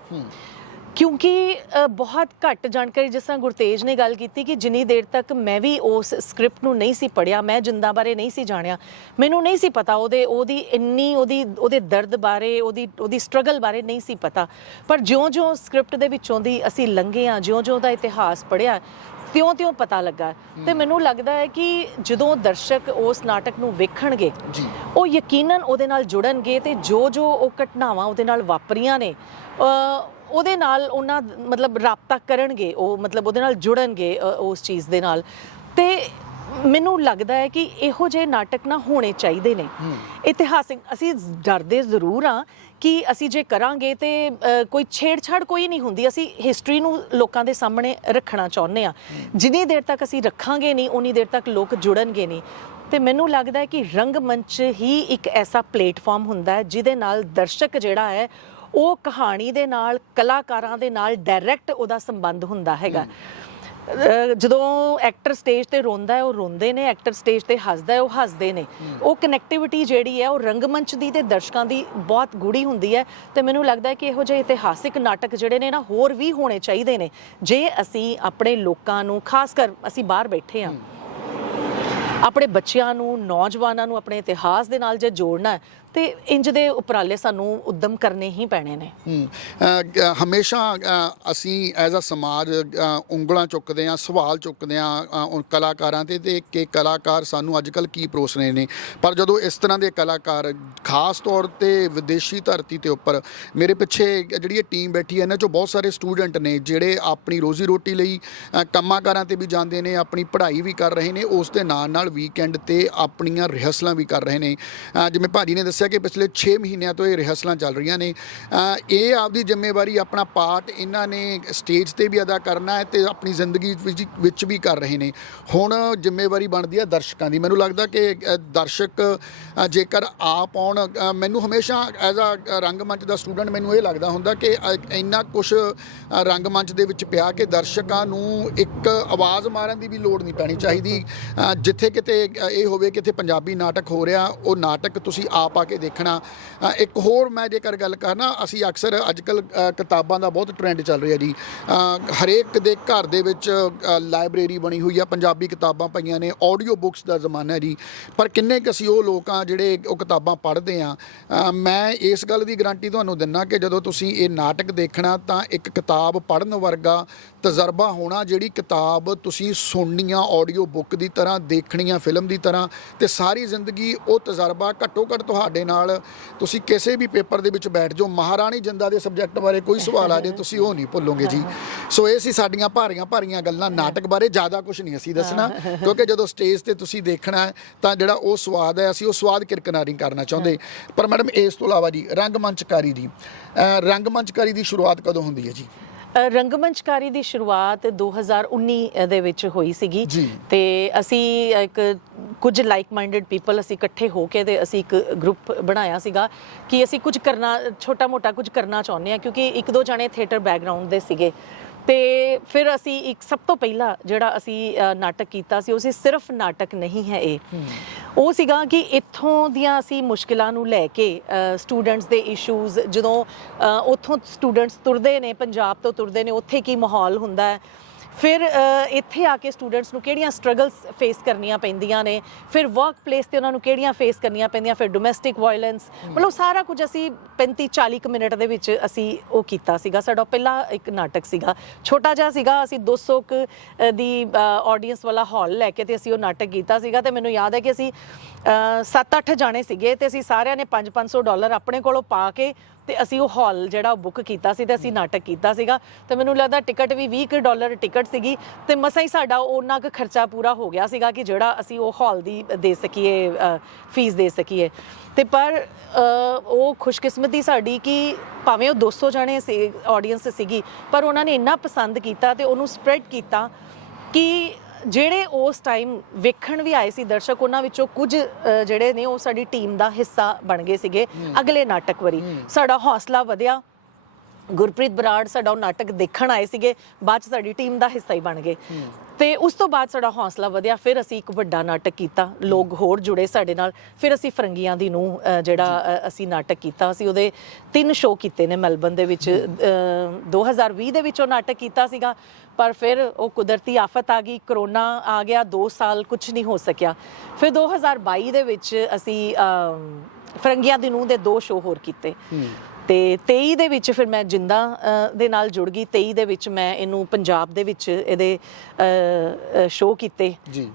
ਕਿਉਂਕਿ ਬਹੁਤ ਘੱਟ ਜਾਣਕਾਰੀ ਜਿਸ ਤਰ੍ਹਾਂ ਗੁਰਤੇਜ ਨੇ ਗੱਲ ਕੀਤੀ ਕਿ ਜਿੰਨੀ ਦੇਰ ਤੱਕ ਮੈਂ ਵੀ ਉਸ ਸਕ੍ਰਿਪਟ ਨੂੰ ਨਹੀਂ ਸੀ ਪੜਿਆ ਮੈਂ ਜਿੰਦਾ ਬਾਰੇ ਨਹੀਂ ਸੀ ਜਾਣਿਆ ਮੈਨੂੰ ਨਹੀਂ ਸੀ ਪਤਾ ਉਹਦੇ ਉਹਦੀ ਇੰਨੀ ਉਹਦੀ ਉਹਦੇ ਦਰਦ ਬਾਰੇ ਉਹਦੀ ਉਹਦੀ ਸਟਰਗਲ ਬਾਰੇ ਨਹੀਂ ਸੀ ਪਤਾ। ਪਰ ਜਿਉਂ-ਜਿਉਂ ਸਕ੍ਰਿਪਟ ਦੇ ਵਿੱਚੋਂ ਦੀ ਅਸੀਂ ਲੰਘੇ ਆ ਜਿਉਂ-ਜਿਉਂ ਦਾ ਇਤਿਹਾਸ ਪੜਿਆ ਤਿਉਂ-ਤਿਉਂ ਪਤਾ ਲੱਗਾ। ਤੇ ਮੈਨੂੰ ਲੱਗਦਾ ਹੈ ਕਿ ਜਦੋਂ ਦਰਸ਼ਕ ਉਸ ਨਾਟਕ ਨੂੰ ਵੇਖਣਗੇ ਉਹ ਯਕੀਨਨ ਉਹਦੇ ਨਾਲ ਜੁੜਨਗੇ ਤੇ ਜੋ ਜੋ ਉਹ ਘਟਨਾਵਾਂ ਉਹਦੇ ਨਾਲ ਵਾਪਰੀਆਂ ਨੇ ਉਹਦੇ ਨਾਲ ਉਹਨਾਂ ਮਤਲਬ ਰਾਬਤਾ ਕਰਨਗੇ ਉਹ ਮਤਲਬ ਉਹਦੇ ਨਾਲ ਜੁੜਨਗੇ ਉਸ ਚੀਜ਼ ਦੇ ਨਾਲ। ਤੇ ਮੈਨੂੰ ਲੱਗਦਾ ਹੈ ਕਿ ਇਹੋ ਜਿਹੇ ਨਾਟਕ ਨਾ ਹੋਣੇ ਚਾਹੀਦੇ ਨੇ। ਇਤਿਹਾਸਿਕ ਅਸੀਂ ਡਰਦੇ ਜ਼ਰੂਰ ਆ ਕਿ ਅਸੀਂ ਜੇ ਕਰਾਂਗੇ ਤੇ ਕੋਈ ਛੇੜਛਾੜ ਕੋਈ ਨਹੀਂ ਹੁੰਦੀ। ਅਸੀਂ ਹਿਸਟਰੀ ਨੂੰ ਲੋਕਾਂ ਦੇ ਸਾਹਮਣੇ ਰੱਖਣਾ ਚਾਹੁੰਦੇ ਆ ਜਿੰਨੀ ਦੇਰ ਤੱਕ ਅਸੀਂ ਰੱਖਾਂਗੇ ਨਹੀਂ ਉਨੀ ਦੇਰ ਤੱਕ ਲੋਕ ਜੁੜਨਗੇ ਨਹੀਂ। ਤੇ ਮੈਨੂੰ ਲੱਗਦਾ ਹੈ ਕਿ ਰੰਗਮੰਚ ਹੀ ਇੱਕ ਐਸਾ ਪਲੇਟਫਾਰਮ ਹੁੰਦਾ ਹੈ ਜਿਹਦੇ ਨਾਲ ਦਰਸ਼ਕ ਜਿਹੜਾ ਹੈ ਉਹ ਕਹਾਣੀ ਦੇ ਨਾਲ ਕਲਾਕਾਰਾਂ ਦੇ ਨਾਲ ਡਾਇਰੈਕਟ ਉਹਦਾ ਸੰਬੰਧ ਹੁੰਦਾ ਹੈਗਾ। ਜਦੋਂ ਐਕਟਰ ਸਟੇਜ ਤੇ ਰੋਂਦਾ ਹੈ ਉਹ ਰੋਂਦੇ ਨੇ ਐਕਟਰ ਸਟੇਜ ਤੇ ਹੱਸਦਾ ਹੈ ਉਹ ਹੱਸਦੇ ਨੇ। ਉਹ ਕਨੈਕਟੀਵਿਟੀ ਜਿਹੜੀ ਹੈ ਉਹ ਰੰਗਮੰਚ ਦੀ ਤੇ ਦਰਸ਼ਕਾਂ ਦੀ ਬਹੁਤ ਗੂੜੀ ਹੁੰਦੀ ਹੈ ਤੇ ਮੈਨੂੰ ਲੱਗਦਾ ਹੈ ਕਿ ਇਹੋ ਜਿਹੇ ਇਤਿਹਾਸਿਕ ਨਾਟਕ ਜਿਹੜੇ ਨੇ ਨਾ ਹੋਰ ਵੀ ਹੋਣੇ ਚਾਹੀਦੇ ਨੇ। ਜੇ ਅਸੀਂ ਆਪਣੇ ਲੋਕਾਂ ਨੂੰ ਖਾਸ ਕਰ ਅਸੀਂ ਬਾਹਰ ਬੈਠੇ ਹਾਂ। ਆਪਣੇ ਬੱਚਿਆਂ ਨੂੰ ਨੌਜਵਾਨਾਂ ਨੂੰ ਆਪਣੇ ਇਤਿਹਾਸ ਦੇ ਨਾਲ ਜੇ ਜੋੜਨਾ ਹੈ ਤੇ ਇੰਜ ਦੇ ਉਪਰਾਲੇ ਸਾਨੂੰ ਉਦਮ ਕਰਨੇ ਹੀ ਪੈਣੇ ਨੇ। ਹਮੇਸ਼ਾ ਅਸੀਂ ਐਜ਼ ਅ ਸਮਾਜ ਉਂਗਲਾਂ ਚੁੱਕਦੇ ਆ ਸਵਾਲ ਚੁੱਕਦੇ ਆ ਕਲਾਕਾਰਾਂ ਤੇ ਤੇ ਕਿ ਕਲਾਕਾਰ ਸਾਨੂੰ ਅੱਜ ਕੱਲ ਕੀ ਪਰੋਸ ਰਹੇ ਨੇ। ਪਰ ਜਦੋਂ ਇਸ ਤਰ੍ਹਾਂ ਦੇ ਕਲਾਕਾਰ ਖਾਸ ਤੌਰ ਤੇ ਵਿਦੇਸ਼ੀ ਧਰਤੀ ਤੇ ਉੱਪਰ ਮੇਰੇ ਪਿੱਛੇ ਜਿਹੜੀ ਇਹ ਟੀਮ ਬੈਠੀ ਹੈ ਇਹਨਾਂ ਚੋਂ ਬਹੁਤ ਸਾਰੇ ਸਟੂਡੈਂਟ ਨੇ ਜਿਹੜੇ ਆਪਣੀ ਰੋਜ਼ੀ ਰੋਟੀ ਲਈ ਅ, ਕੰਮਾਂ-ਕਾਰਾਂ ਤੇ ਵੀ ਜਾਂਦੇ ਨੇ ਆਪਣੀ ਪੜ੍ਹਾਈ ਵੀ ਕਰ ਰਹੇ ਨੇ ਉਸ ਦੇ ਨਾਲ ਨਾਲ ਵੀਕਐਂਡ ਤੇ ਆਪਣੀਆਂ ਰਿਹਰਸਲਾਂ ਵੀ ਕਰ ਰਹੇ ਨੇ। ਅ, ਜਿਵੇਂ ਭਾਜੀ ਨੇ ਦੱਸਿਆ ਕਿ ਪਿਛਲੇ 6 ਮਹੀਨਿਆਂ ਤੋਂ ਇਹ ਰਿਹਰਸਲਾਂ ਚੱਲ ਰਹੀਆਂ ਨੇ। ਇਹ ਆਪਦੀ ਜ਼ਿੰਮੇਵਾਰੀ ਆਪਣਾ ਪਾਰਟ ਇਹਨਾਂ ਨੇ ਸਟੇਜ ਤੇ ਵੀ ਅਦਾ ਕਰਨਾ ਹੈ ਤੇ ਆਪਣੀ ਜ਼ਿੰਦਗੀ ਵਿੱਚ ਵੀ ਕਰ ਰਹੇ ਨੇ। ਹੁਣ ਜ਼ਿੰਮੇਵਾਰੀ ਬਣਦੀ ਹੈ ਦਰਸ਼ਕਾਂ ਦੀ। ਮੈਨੂੰ ਲੱਗਦਾ ਕਿ ਦਰਸ਼ਕ ਜੇਕਰ ਆਪ ਆਉਣ ਮੈਨੂੰ ਹਮੇਸ਼ਾ ਐਜ਼ ਅ ਰੰਗਮੰਚ ਦਾ ਸਟੂਡੈਂਟ ਮੈਨੂੰ ਇਹ ਲੱਗਦਾ ਹੁੰਦਾ ਕਿ ਅ, ਇੰਨਾ ਕੁਝ ਰੰਗਮੰਚ ਦੇ ਵਿੱਚ ਪਿਆ ਕਿ ਦਰਸ਼ਕਾਂ ਨੂੰ ਇੱਕ ਆਵਾਜ਼ ਮਾਰਨ ਦੀ ਵੀ ਲੋੜ ਨਹੀਂ ਪੈਣੀ ਚਾਹੀਦੀ। ਜਿੱਥੇ ਕਿਤੇ ਇਹ ਹੋਵੇ ਕਿ ਇੱਥੇ ਪੰਜਾਬੀ ਨਾਟਕ ਹੋ ਰਿਹਾ ਉਹ ਨਾਟਕ ਤੁਸੀਂ ਆਪ ਆ ਕੇ ਦੇਖਣਾ। ਇੱਕ ਹੋਰ ਮੈਂ ਜੇਕਰ ਗੱਲ ਕਰਨਾ ਅਸੀਂ ਅਕਸਰ ਅੱਜਕੱਲ ਕਿਤਾਬਾਂ ਦਾ ਬਹੁਤ ਟ੍ਰੈਂਡ ਚੱਲ ਰਿਹਾ ਜੀ। ਹਰੇਕ ਦੇ ਘਰ ਦੇ ਵਿੱਚ ਲਾਇਬ੍ਰੇਰੀ ਬਣੀ ਹੋਈ ਆ, ਪੰਜਾਬੀ ਕਿਤਾਬਾਂ ਪਈਆਂ ਨੇ ਆਡੀਓ ਬੁੱਕਸ ਦਾ ਜ਼ਮਾਨਾ ਹੈ ਜੀ। ਪਰ ਕਿੰਨੇ ਕੁ ਅਸੀਂ ਉਹ ਲੋਕ ਆ ਜਿਹੜੇ ਉਹ ਕਿਤਾਬਾਂ ਪੜ੍ਹਦੇ ਆ ਮੈਂ ਇਸ ਗੱਲ ਦੀ ਗਾਰੰਟੀ ਤੁਹਾਨੂੰ ਦਿੰਨਾ ਕਿ ਜਦੋਂ ਤੁਸੀਂ ਇਹ ਨਾਟਕ ਦੇਖਣਾ ਤਾਂ ਇੱਕ ਕਿਤਾਬ ਪੜ੍ਹਨ ਵਰਗਾ ਤਜਰਬਾ ਹੋਣਾ ਜਿਹੜੀ ਕਿਤਾਬ ਤੁਸੀਂ ਸੁਣਨੀ ਆ ਆਡੀਓ ਬੁੱਕ ਦੀ ਤਰ੍ਹਾਂ ਦੇਖਣੀ ਆ ਫਿਲਮ ਦੀ ਤਰ੍ਹਾਂ ਤੇ ਸਾਰੀ ਜ਼ਿੰਦਗੀ ਉਹ ਤਜਰਬਾ ਘੱਟੋ ਘੱਟ ਤੁਹਾਡੇ ਨਾਲ ਤੁਸੀਂ ਕਿਸੇ ਵੀ ਪੇਪਰ ਦੇ ਵਿੱਚ ਬੈਠ ਜਾਓ। ਮਹਾਰਾਣੀ ਜਿੰਦਾ ਦੇ ਸਬਜੈਕਟ ਬਾਰੇ ਕੋਈ ਸਵਾਲ ਆ ਜੇ ਤੁਸੀਂ ਉਹ ਨਹੀਂ ਭੁੱਲੋਗੇ ਜੀ। ਸੋ ਇਹ ਸੀ ਸਾਡੀਆਂ ਭਾਰੀਆਂ ਭਾਰੀਆਂ ਗੱਲਾਂ। ਨਾਟਕ ਬਾਰੇ ਜ਼ਿਆਦਾ ਕੁਝ ਨਹੀਂ ਅਸੀਂ ਦੱਸਣਾ, ਕਿਉਂਕਿ ਜਦੋਂ ਸਟੇਜ ਤੇ ਤੁਸੀਂ ਦੇਖਣਾ ਤਾਂ ਜਿਹੜਾ ਉਹ ਸਵਾਦ ਹੈ, ਅਸੀਂ ਉਹ ਸਵਾਦ ਕਿਰਕਨਾਰੀ ਕਰਨਾ ਚਾਹੁੰਦੇ। ਪਰ ਮੈਡਮ ਇਸ ਤੋਂ ਇਲਾਵਾ ਜੀ ਰੰਗਮੰਚਕਾਰੀ ਦੀ, ਅਹ ਰੰਗਮੰਚਕਾਰੀ ਦੀ ਸ਼ੁਰੂਆਤ ਕਦੋਂ ਹੁੰਦੀ ਹੈ ਜੀ? ਰੰਗਮੰਚਕਾਰੀ ਦੀ ਸ਼ੁਰੂਆਤ 2019 ਦੇ ਵਿੱਚ ਹੋਈ ਸੀਗੀ। ਤੇ ਅਸੀਂ ਇੱਕ ਕੁਝ ਲਾਈਕ ਮਾਈਂਡਡ ਪੀਪਲ ਅਸੀਂ ਇਕੱਠੇ ਹੋ ਕੇ ਤੇ ਅਸੀਂ ਇੱਕ ਗਰੁੱਪ ਬਣਾਇਆ ਸੀਗਾ ਕਿ ਅਸੀਂ ਕੁਝ ਕਰਨਾ ਛੋਟਾ ਮੋਟਾ ਕੁਝ ਕਰਨਾ ਚਾਹੁੰਦੇ ਆ ਕਿਉਂਕਿ ਇੱਕ ਦੋ ਜਣੇ ਥੀਏਟਰ ਬੈਕਗ੍ਰਾਉਂਡ ਦੇ ਸੀਗੇ ਤੇ ਫਿਰ ਅਸੀਂ ਇੱਕ ਸਭ ਤੋਂ ਪਹਿਲਾ ਜਿਹੜਾ ਅਸੀਂ ਨਾਟਕ ਕੀਤਾ ਸੀ ਉਹ ਸੀ ਸਿਰਫ ਨਾਟਕ ਨਹੀਂ ਹੈ ਇਹ। ਉਹ ਸੀਗਾ ਕਿ ਇੱਥੋਂ ਦੀਆਂ ਅਸੀਂ ਮੁਸ਼ਕਿਲਾਂ ਨੂੰ ਲੈ ਕੇ ਸਟੂਡੈਂਟਸ ਦੇ ਇਸ਼ੂਜ਼ ਜਦੋਂ ਉੱਥੋਂ ਸਟੂਡੈਂਟਸ ਤੁਰਦੇ ਨੇ ਪੰਜਾਬ ਤੋਂ ਤੁਰਦੇ ਨੇ ਉੱਥੇ ਕੀ ਮਾਹੌਲ ਹੁੰਦਾ ਹੈ? ਫਿਰ ਇੱਥੇ ਆ ਕੇ ਸਟੂਡੈਂਟਸ ਨੂੰ ਕਿਹੜੀਆਂ ਸਟਰਗਲਸ ਫੇਸ ਕਰਨੀਆਂ ਪੈਂਦੀਆਂ ਨੇ? ਫਿਰ ਵਰਕ ਪਲੇਸ ਤੇ ਉਹਨਾਂ ਨੂੰ ਕਿਹੜੀਆਂ ਫੇਸ ਕਰਨੀਆਂ ਪੈਂਦੀਆਂ? ਫਿਰ ਡੋਮੈਸਟਿਕ ਵਾਇਲੈਂਸ ਮਤਲਬ ਸਾਰਾ ਕੁਝ ਅਸੀਂ 35 40 ਕੁ ਮਿੰਟ ਦੇ ਵਿੱਚ ਅਸੀਂ ਉਹ ਕੀਤਾ ਸੀਗਾ। ਸਾਡਾ ਪਹਿਲਾ ਇੱਕ ਨਾਟਕ ਸੀਗਾ। ਛੋਟਾ ਜਿਹਾ ਸੀਗਾ ਅਸੀਂ 200 ਕੁ ਅ, ਦੀ ਆਡੀਅנס ਵਾਲਾ ਹਾਲ ਲੈ ਕੇ ਤੇ ਅਸੀਂ ਉਹ ਨਾਟਕ ਕੀਤਾ ਸੀਗਾ ਤੇ ਮੈਨੂੰ ਯਾਦ ਹੈ ਕਿ ਅਸੀਂ 7-8 ਜਾਣੇ ਸੀਗੇ ਤੇ ਅਸੀਂ ਸਾਰਿਆਂ ਨੇ 5-500 ਡਾਲਰ ਆਪਣੇ ਕੋਲੋਂ ਪਾ ਕੇ ਤੇ ਅਸੀਂ ਉਹ ਹਾਲ ਜਿਹੜਾ ਬੁੱਕ ਕੀਤਾ ਸੀ ਤੇ ਅਸੀਂ ਨਾਟਕ ਕੀਤਾ ਸੀਗਾ ਤੇ ਮੈਨੂੰ ਲੱਗਦਾ ਟਿਕਟ ਵੀ 20 ਕੁ ਡਾਲਰ ਟਿਕਟ ਸੀਗੀ ਤੇ ਮਸਾਂ ਹੀ ਸਾਡਾ ਉਹਨਾਂ ਕੁ ਖਰਚਾ ਪੂਰਾ ਹੋ ਗਿਆ ਸੀਗਾ ਕਿ ਜਿਹੜਾ ਅਸੀਂ ਉਹ ਹਾਲ ਦੀ ਦੇ ਸਕੀਏ ਫੀਸ ਦੇ ਸਕੀਏ। ਤੇ ਪਰ ਉਹ ਖੁਸ਼ਕਿਸਮਤੀ ਸਾਡੀ ਕਿ ਭਾਵੇਂ ਉਹ 200 ਜਣੇ ਸੀ ਆਡੀਅנס ਸੀਗੀ ਪਰ ਉਹਨਾਂ ਨੇ ਇੰਨਾ ਪਸੰਦ ਕੀਤਾ ਤੇ ਉਹਨੂੰ ਸਪਰੈਡ ਕੀਤਾ ਕਿ ਜਿਹੜੇ ਉਸ ਟਾਈਮ ਵੇਖਣ ਵੀ ਆਏ ਸੀ ਦਰਸ਼ਕ ਉਹਨਾਂ ਵਿੱਚੋਂ ਕੁਝ ਜਿਹੜੇ ਨੇ ਉਹ ਸਾਡੀ ਟੀਮ ਦਾ ਹਿੱਸਾ ਬਣ ਗਏ ਸੀਗੇ ਅਗਲੇ ਨਾਟਕ ਵਰੀ। ਸਾਡਾ ਹੌਸਲਾ ਵਧਿਆ। ਗੁਰਪ੍ਰੀਤ ਬਰਾੜ ਸਾਡਾ ਉਹ ਨਾਟਕ ਦੇਖਣ ਆਏ ਸੀਗੇ ਬਾਅਦ ਚ ਸਾਡੀ ਟੀਮ ਦਾ ਹਿੱਸਾ ਹੀ ਬਣ ਗਏ। ਤੇ ਉਸ ਤੋਂ ਬਾਅਦ ਸਾਡਾ ਹੌਸਲਾ ਵਧਿਆ ਫਿਰ ਅਸੀਂ ਇੱਕ ਵੱਡਾ ਨਾਟਕ ਕੀਤਾ ਲੋਕ ਹੋਰ ਜੁੜੇ ਸਾਡੇ ਨਾਲ। ਫਿਰ ਅਸੀਂ ਫਰੰਗੀਆਂ ਦੀ ਨੂੰ ਜਿਹੜਾ ਅਸੀਂ ਨਾਟਕ ਕੀਤਾ ਅਸੀਂ ਉਹਦੇ ਤਿੰਨ ਸ਼ੋਅ ਕੀਤੇ ਨੇ ਮੈਲਬਨ ਦੇ ਵਿੱਚ ਅ, 2020 ਦੇ ਵਿੱਚ ਉਹ ਨਾਟਕ ਕੀਤਾ ਸੀਗਾ। ਪਰ ਫਿਰ ਉਹ ਕੁਦਰਤੀ ਆਫਤ ਆ ਗਈ ਕਰੋਨਾ ਆ ਗਿਆ 2 ਸਾਲ ਕੁਝ ਨਹੀਂ ਹੋ ਸਕਿਆ। ਫਿਰ 2022 ਦੇ ਵਿੱਚ ਅਸੀਂ ਫਰੰਗੀਆਂ ਦੀ ਨੂੰ ਦੇ ਦੋ ਸ਼ੋਅ ਹੋਰ ਕੀਤੇ। ਤੇ 23 ਦੇ ਵਿੱਚ ਫਿਰ ਮੈਂ ਜਿੰਦਾ ਦੇ ਨਾਲ ਜੁੜ ਗਈ। 23 ਦੇ ਵਿੱਚ ਮੈਂ ਇਹਨੂੰ ਪੰਜਾਬ ਦੇ ਵਿੱਚ ਇਹਦੇ ਸ਼ੋਅ ਕੀਤੇ। ਜੀ।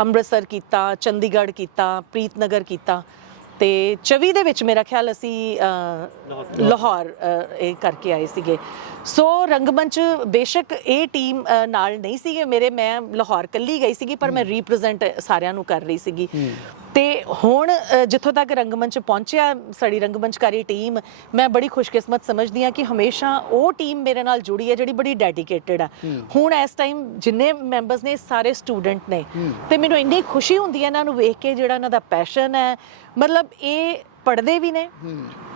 ਅੰਮ੍ਰਿਤਸਰ ਕੀਤਾ ਚੰਡੀਗੜ੍ਹ ਕੀਤਾ ਪ੍ਰੀਤਨਗਰ ਕੀਤਾ। ਤੇ 24 ਦੇ ਵਿੱਚ ਮੇਰਾ ਖਿਆਲ ਅਸੀਂ ਲਾਹੌਰ। ਇਹ ਕਰਕੇ ਆਏ ਸੀਗੇ। ਸੋ ਰੰਗਮੰਚ ਬੇਸ਼ੱਕ ਇਹ ਟੀਮ ਨਾਲ ਨਹੀਂ ਸੀਗੇ ਮੇਰੇ ਮੈਂ ਲਾਹੌਰ ਕੱਲੀ ਗਈ ਸੀਗੀ ਪਰ ਮੈਂ ਰਿਪਰੈਜ਼ੈਂਟ ਸਾਰਿਆਂ ਨੂੰ ਕਰ ਰਹੀ ਸੀਗੀ। ਤੇ ਹੁਣ ਜਿੱਥੋਂ ਤੱਕ ਰੰਗਮੰਚ ਪਹੁੰਚਿਆ ਸਾਡੀ ਰੰਗਮੰਚਕਾਰੀ ਟੀਮ ਮੈਂ ਬੜੀ ਖੁਸ਼ਕਿਸਮਤ ਸਮਝਦੀ ਹਾਂ ਕਿ ਹਮੇਸ਼ਾ ਉਹ ਟੀਮ ਮੇਰੇ ਨਾਲ ਜੁੜੀ ਹੈ ਜਿਹੜੀ ਬੜੀ ਡੈਡੀਕੇਟਿਡ ਆ। ਹੁਣ ਇਸ ਟਾਈਮ ਜਿੰਨੇ ਮੈਂਬਰਸ ਨੇ ਸਾਰੇ ਸਟੂਡੈਂਟ ਨੇ। ਤੇ ਮੈਨੂੰ ਇੰਨੀ ਖੁਸ਼ੀ ਹੁੰਦੀ ਹੈ ਇਹਨਾਂ ਨੂੰ ਵੇਖ ਕੇ ਜਿਹੜਾ ਇਹਨਾਂ ਦਾ ਪੈਸ਼ਨ ਹੈ। ਮਤਲਬ ਇਹ ਪੜ੍ਹਦੇ ਵੀ ਨੇ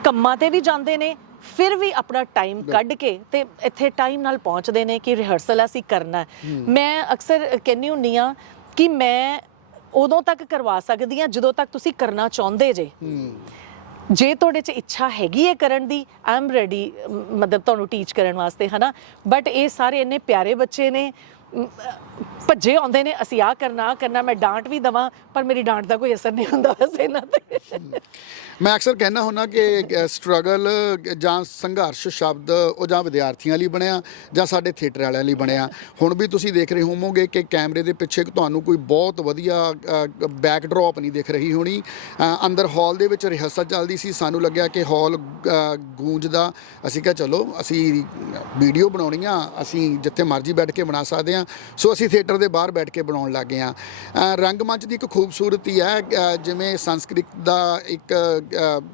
ਕੰਮਾਂ ਤੇ ਵੀ ਜਾਂਦੇ ਨੇ ਫਿਰ ਵੀ ਆਪਣਾ ਟਾਈਮ ਕੱਢ ਕੇ ਤੇ ਇੱਥੇ ਟਾਈਮ ਨਾਲ ਪਹੁੰਚਦੇ ਨੇ ਕਿ ਰਿਹਰਸਲ ਅਸੀਂ ਕਰਨਾ। ਮੈਂ ਅਕਸਰ ਕਹਿੰਦੀ ਹੁੰਨੀ ਆ ਕਿ ਮੈਂ ਉਦੋਂ ਤੱਕ ਕਰਵਾ ਸਕਦੀ ਆ ਜਦੋਂ ਤੱਕ ਤੁਸੀਂ ਕਰਨਾ ਚਾਹੁੰਦੇ ਜੇ। ਜੇ ਤੁਹਾਡੇ 'ਚ ਇੱਛਾ ਹੈਗੀ ਹੈ ਕਰਨ ਦੀ ਆਈ ਐਮ ਰੈਡੀ ਮਤਲਬ ਤੁਹਾਨੂੰ ਟੀਚ ਕਰਨ ਵਾਸਤੇ ਹਨਾ? ਬਟ ਇਹ ਸਾਰੇ ਇੰਨੇ ਪਿਆਰੇ ਬੱਚੇ ਨੇ ਭੱਜੇ ਆਉਂਦੇ ਨੇ, ਅਸੀਂ ਆ ਕਰਨਾ ਆ ਕਰਨਾ, ਮੈਂ ਡਾਂਟ ਵੀ ਦਵਾਂ, ਪਰ ਮੇਰੀ ਡਾਂਟ ਦਾ ਕੋਈ ਅਸਰ ਨਹੀਂ ਹੁੰਦਾ ਵੈਸੇ ਇਹਨਾਂ ਤੇ। ਮੈਂ ਅਕਸਰ ਕਹਿੰਦਾ ਹੁੰਦਾ ਕਿ ਸਟਰਗਲ ਜਾਂ ਸੰਘਰਸ਼ ਸ਼ਬਦ ਉਹ ਜਾਂ ਵਿਦਿਆਰਥੀਆਂ ਲਈ ਬਣਿਆ, ਜਾਂ ਸਾਡੇ ਥੀਏਟਰ ਵਾਲਿਆਂ ਲਈ ਬਣਿਆ। ਹੁਣ ਵੀ ਤੁਸੀਂ ਦੇਖ ਰਹੇ ਹੋਵੋਗੇ ਕਿ ਕੈਮਰੇ ਦੇ ਪਿੱਛੇ ਤੁਹਾਨੂੰ ਕੋਈ ਬਹੁਤ ਵਧੀਆ ਬੈਕਡ੍ਰੌਪ ਨਹੀਂ ਦਿਖ ਰਹੀ ਹੋਣੀ। ਅੰਦਰ ਹਾਲ ਦੇ ਵਿੱਚ ਰਿਹਰਸਲ ਚੱਲਦੀ ਸੀ, ਸਾਨੂੰ ਲੱਗਿਆ ਕਿ ਹਾਲ ਗੂੰਜਦਾ। ਅਸੀਂ ਕਿਹਾ, ਚਲੋ, ਅਸੀਂ ਵੀਡੀਓ ਬਣਾਉਣੀ ਆ, ਅਸੀਂ ਜਿੱਥੇ ਮਰਜ਼ੀ ਬੈਠ ਕੇ ਬਣਾ ਸਕਦੇ ਆ। ਸੋ ਅਸੀਂ ਥੀਏਟਰ ਦੇ ਬਾਹਰ ਬੈਠ ਕੇ ਬਣਾਉਣ ਲੱਗ ਲੱਗੇ ਆ। ਰੰਗਮੰਚ ਦੀ ਇੱਕ ਖੂਬਸੂਰਤੀ ਹੈ ਜਿਵੇਂ ਸੰਸਕ੍ਰਿਤ ਦਾ ਇੱਕ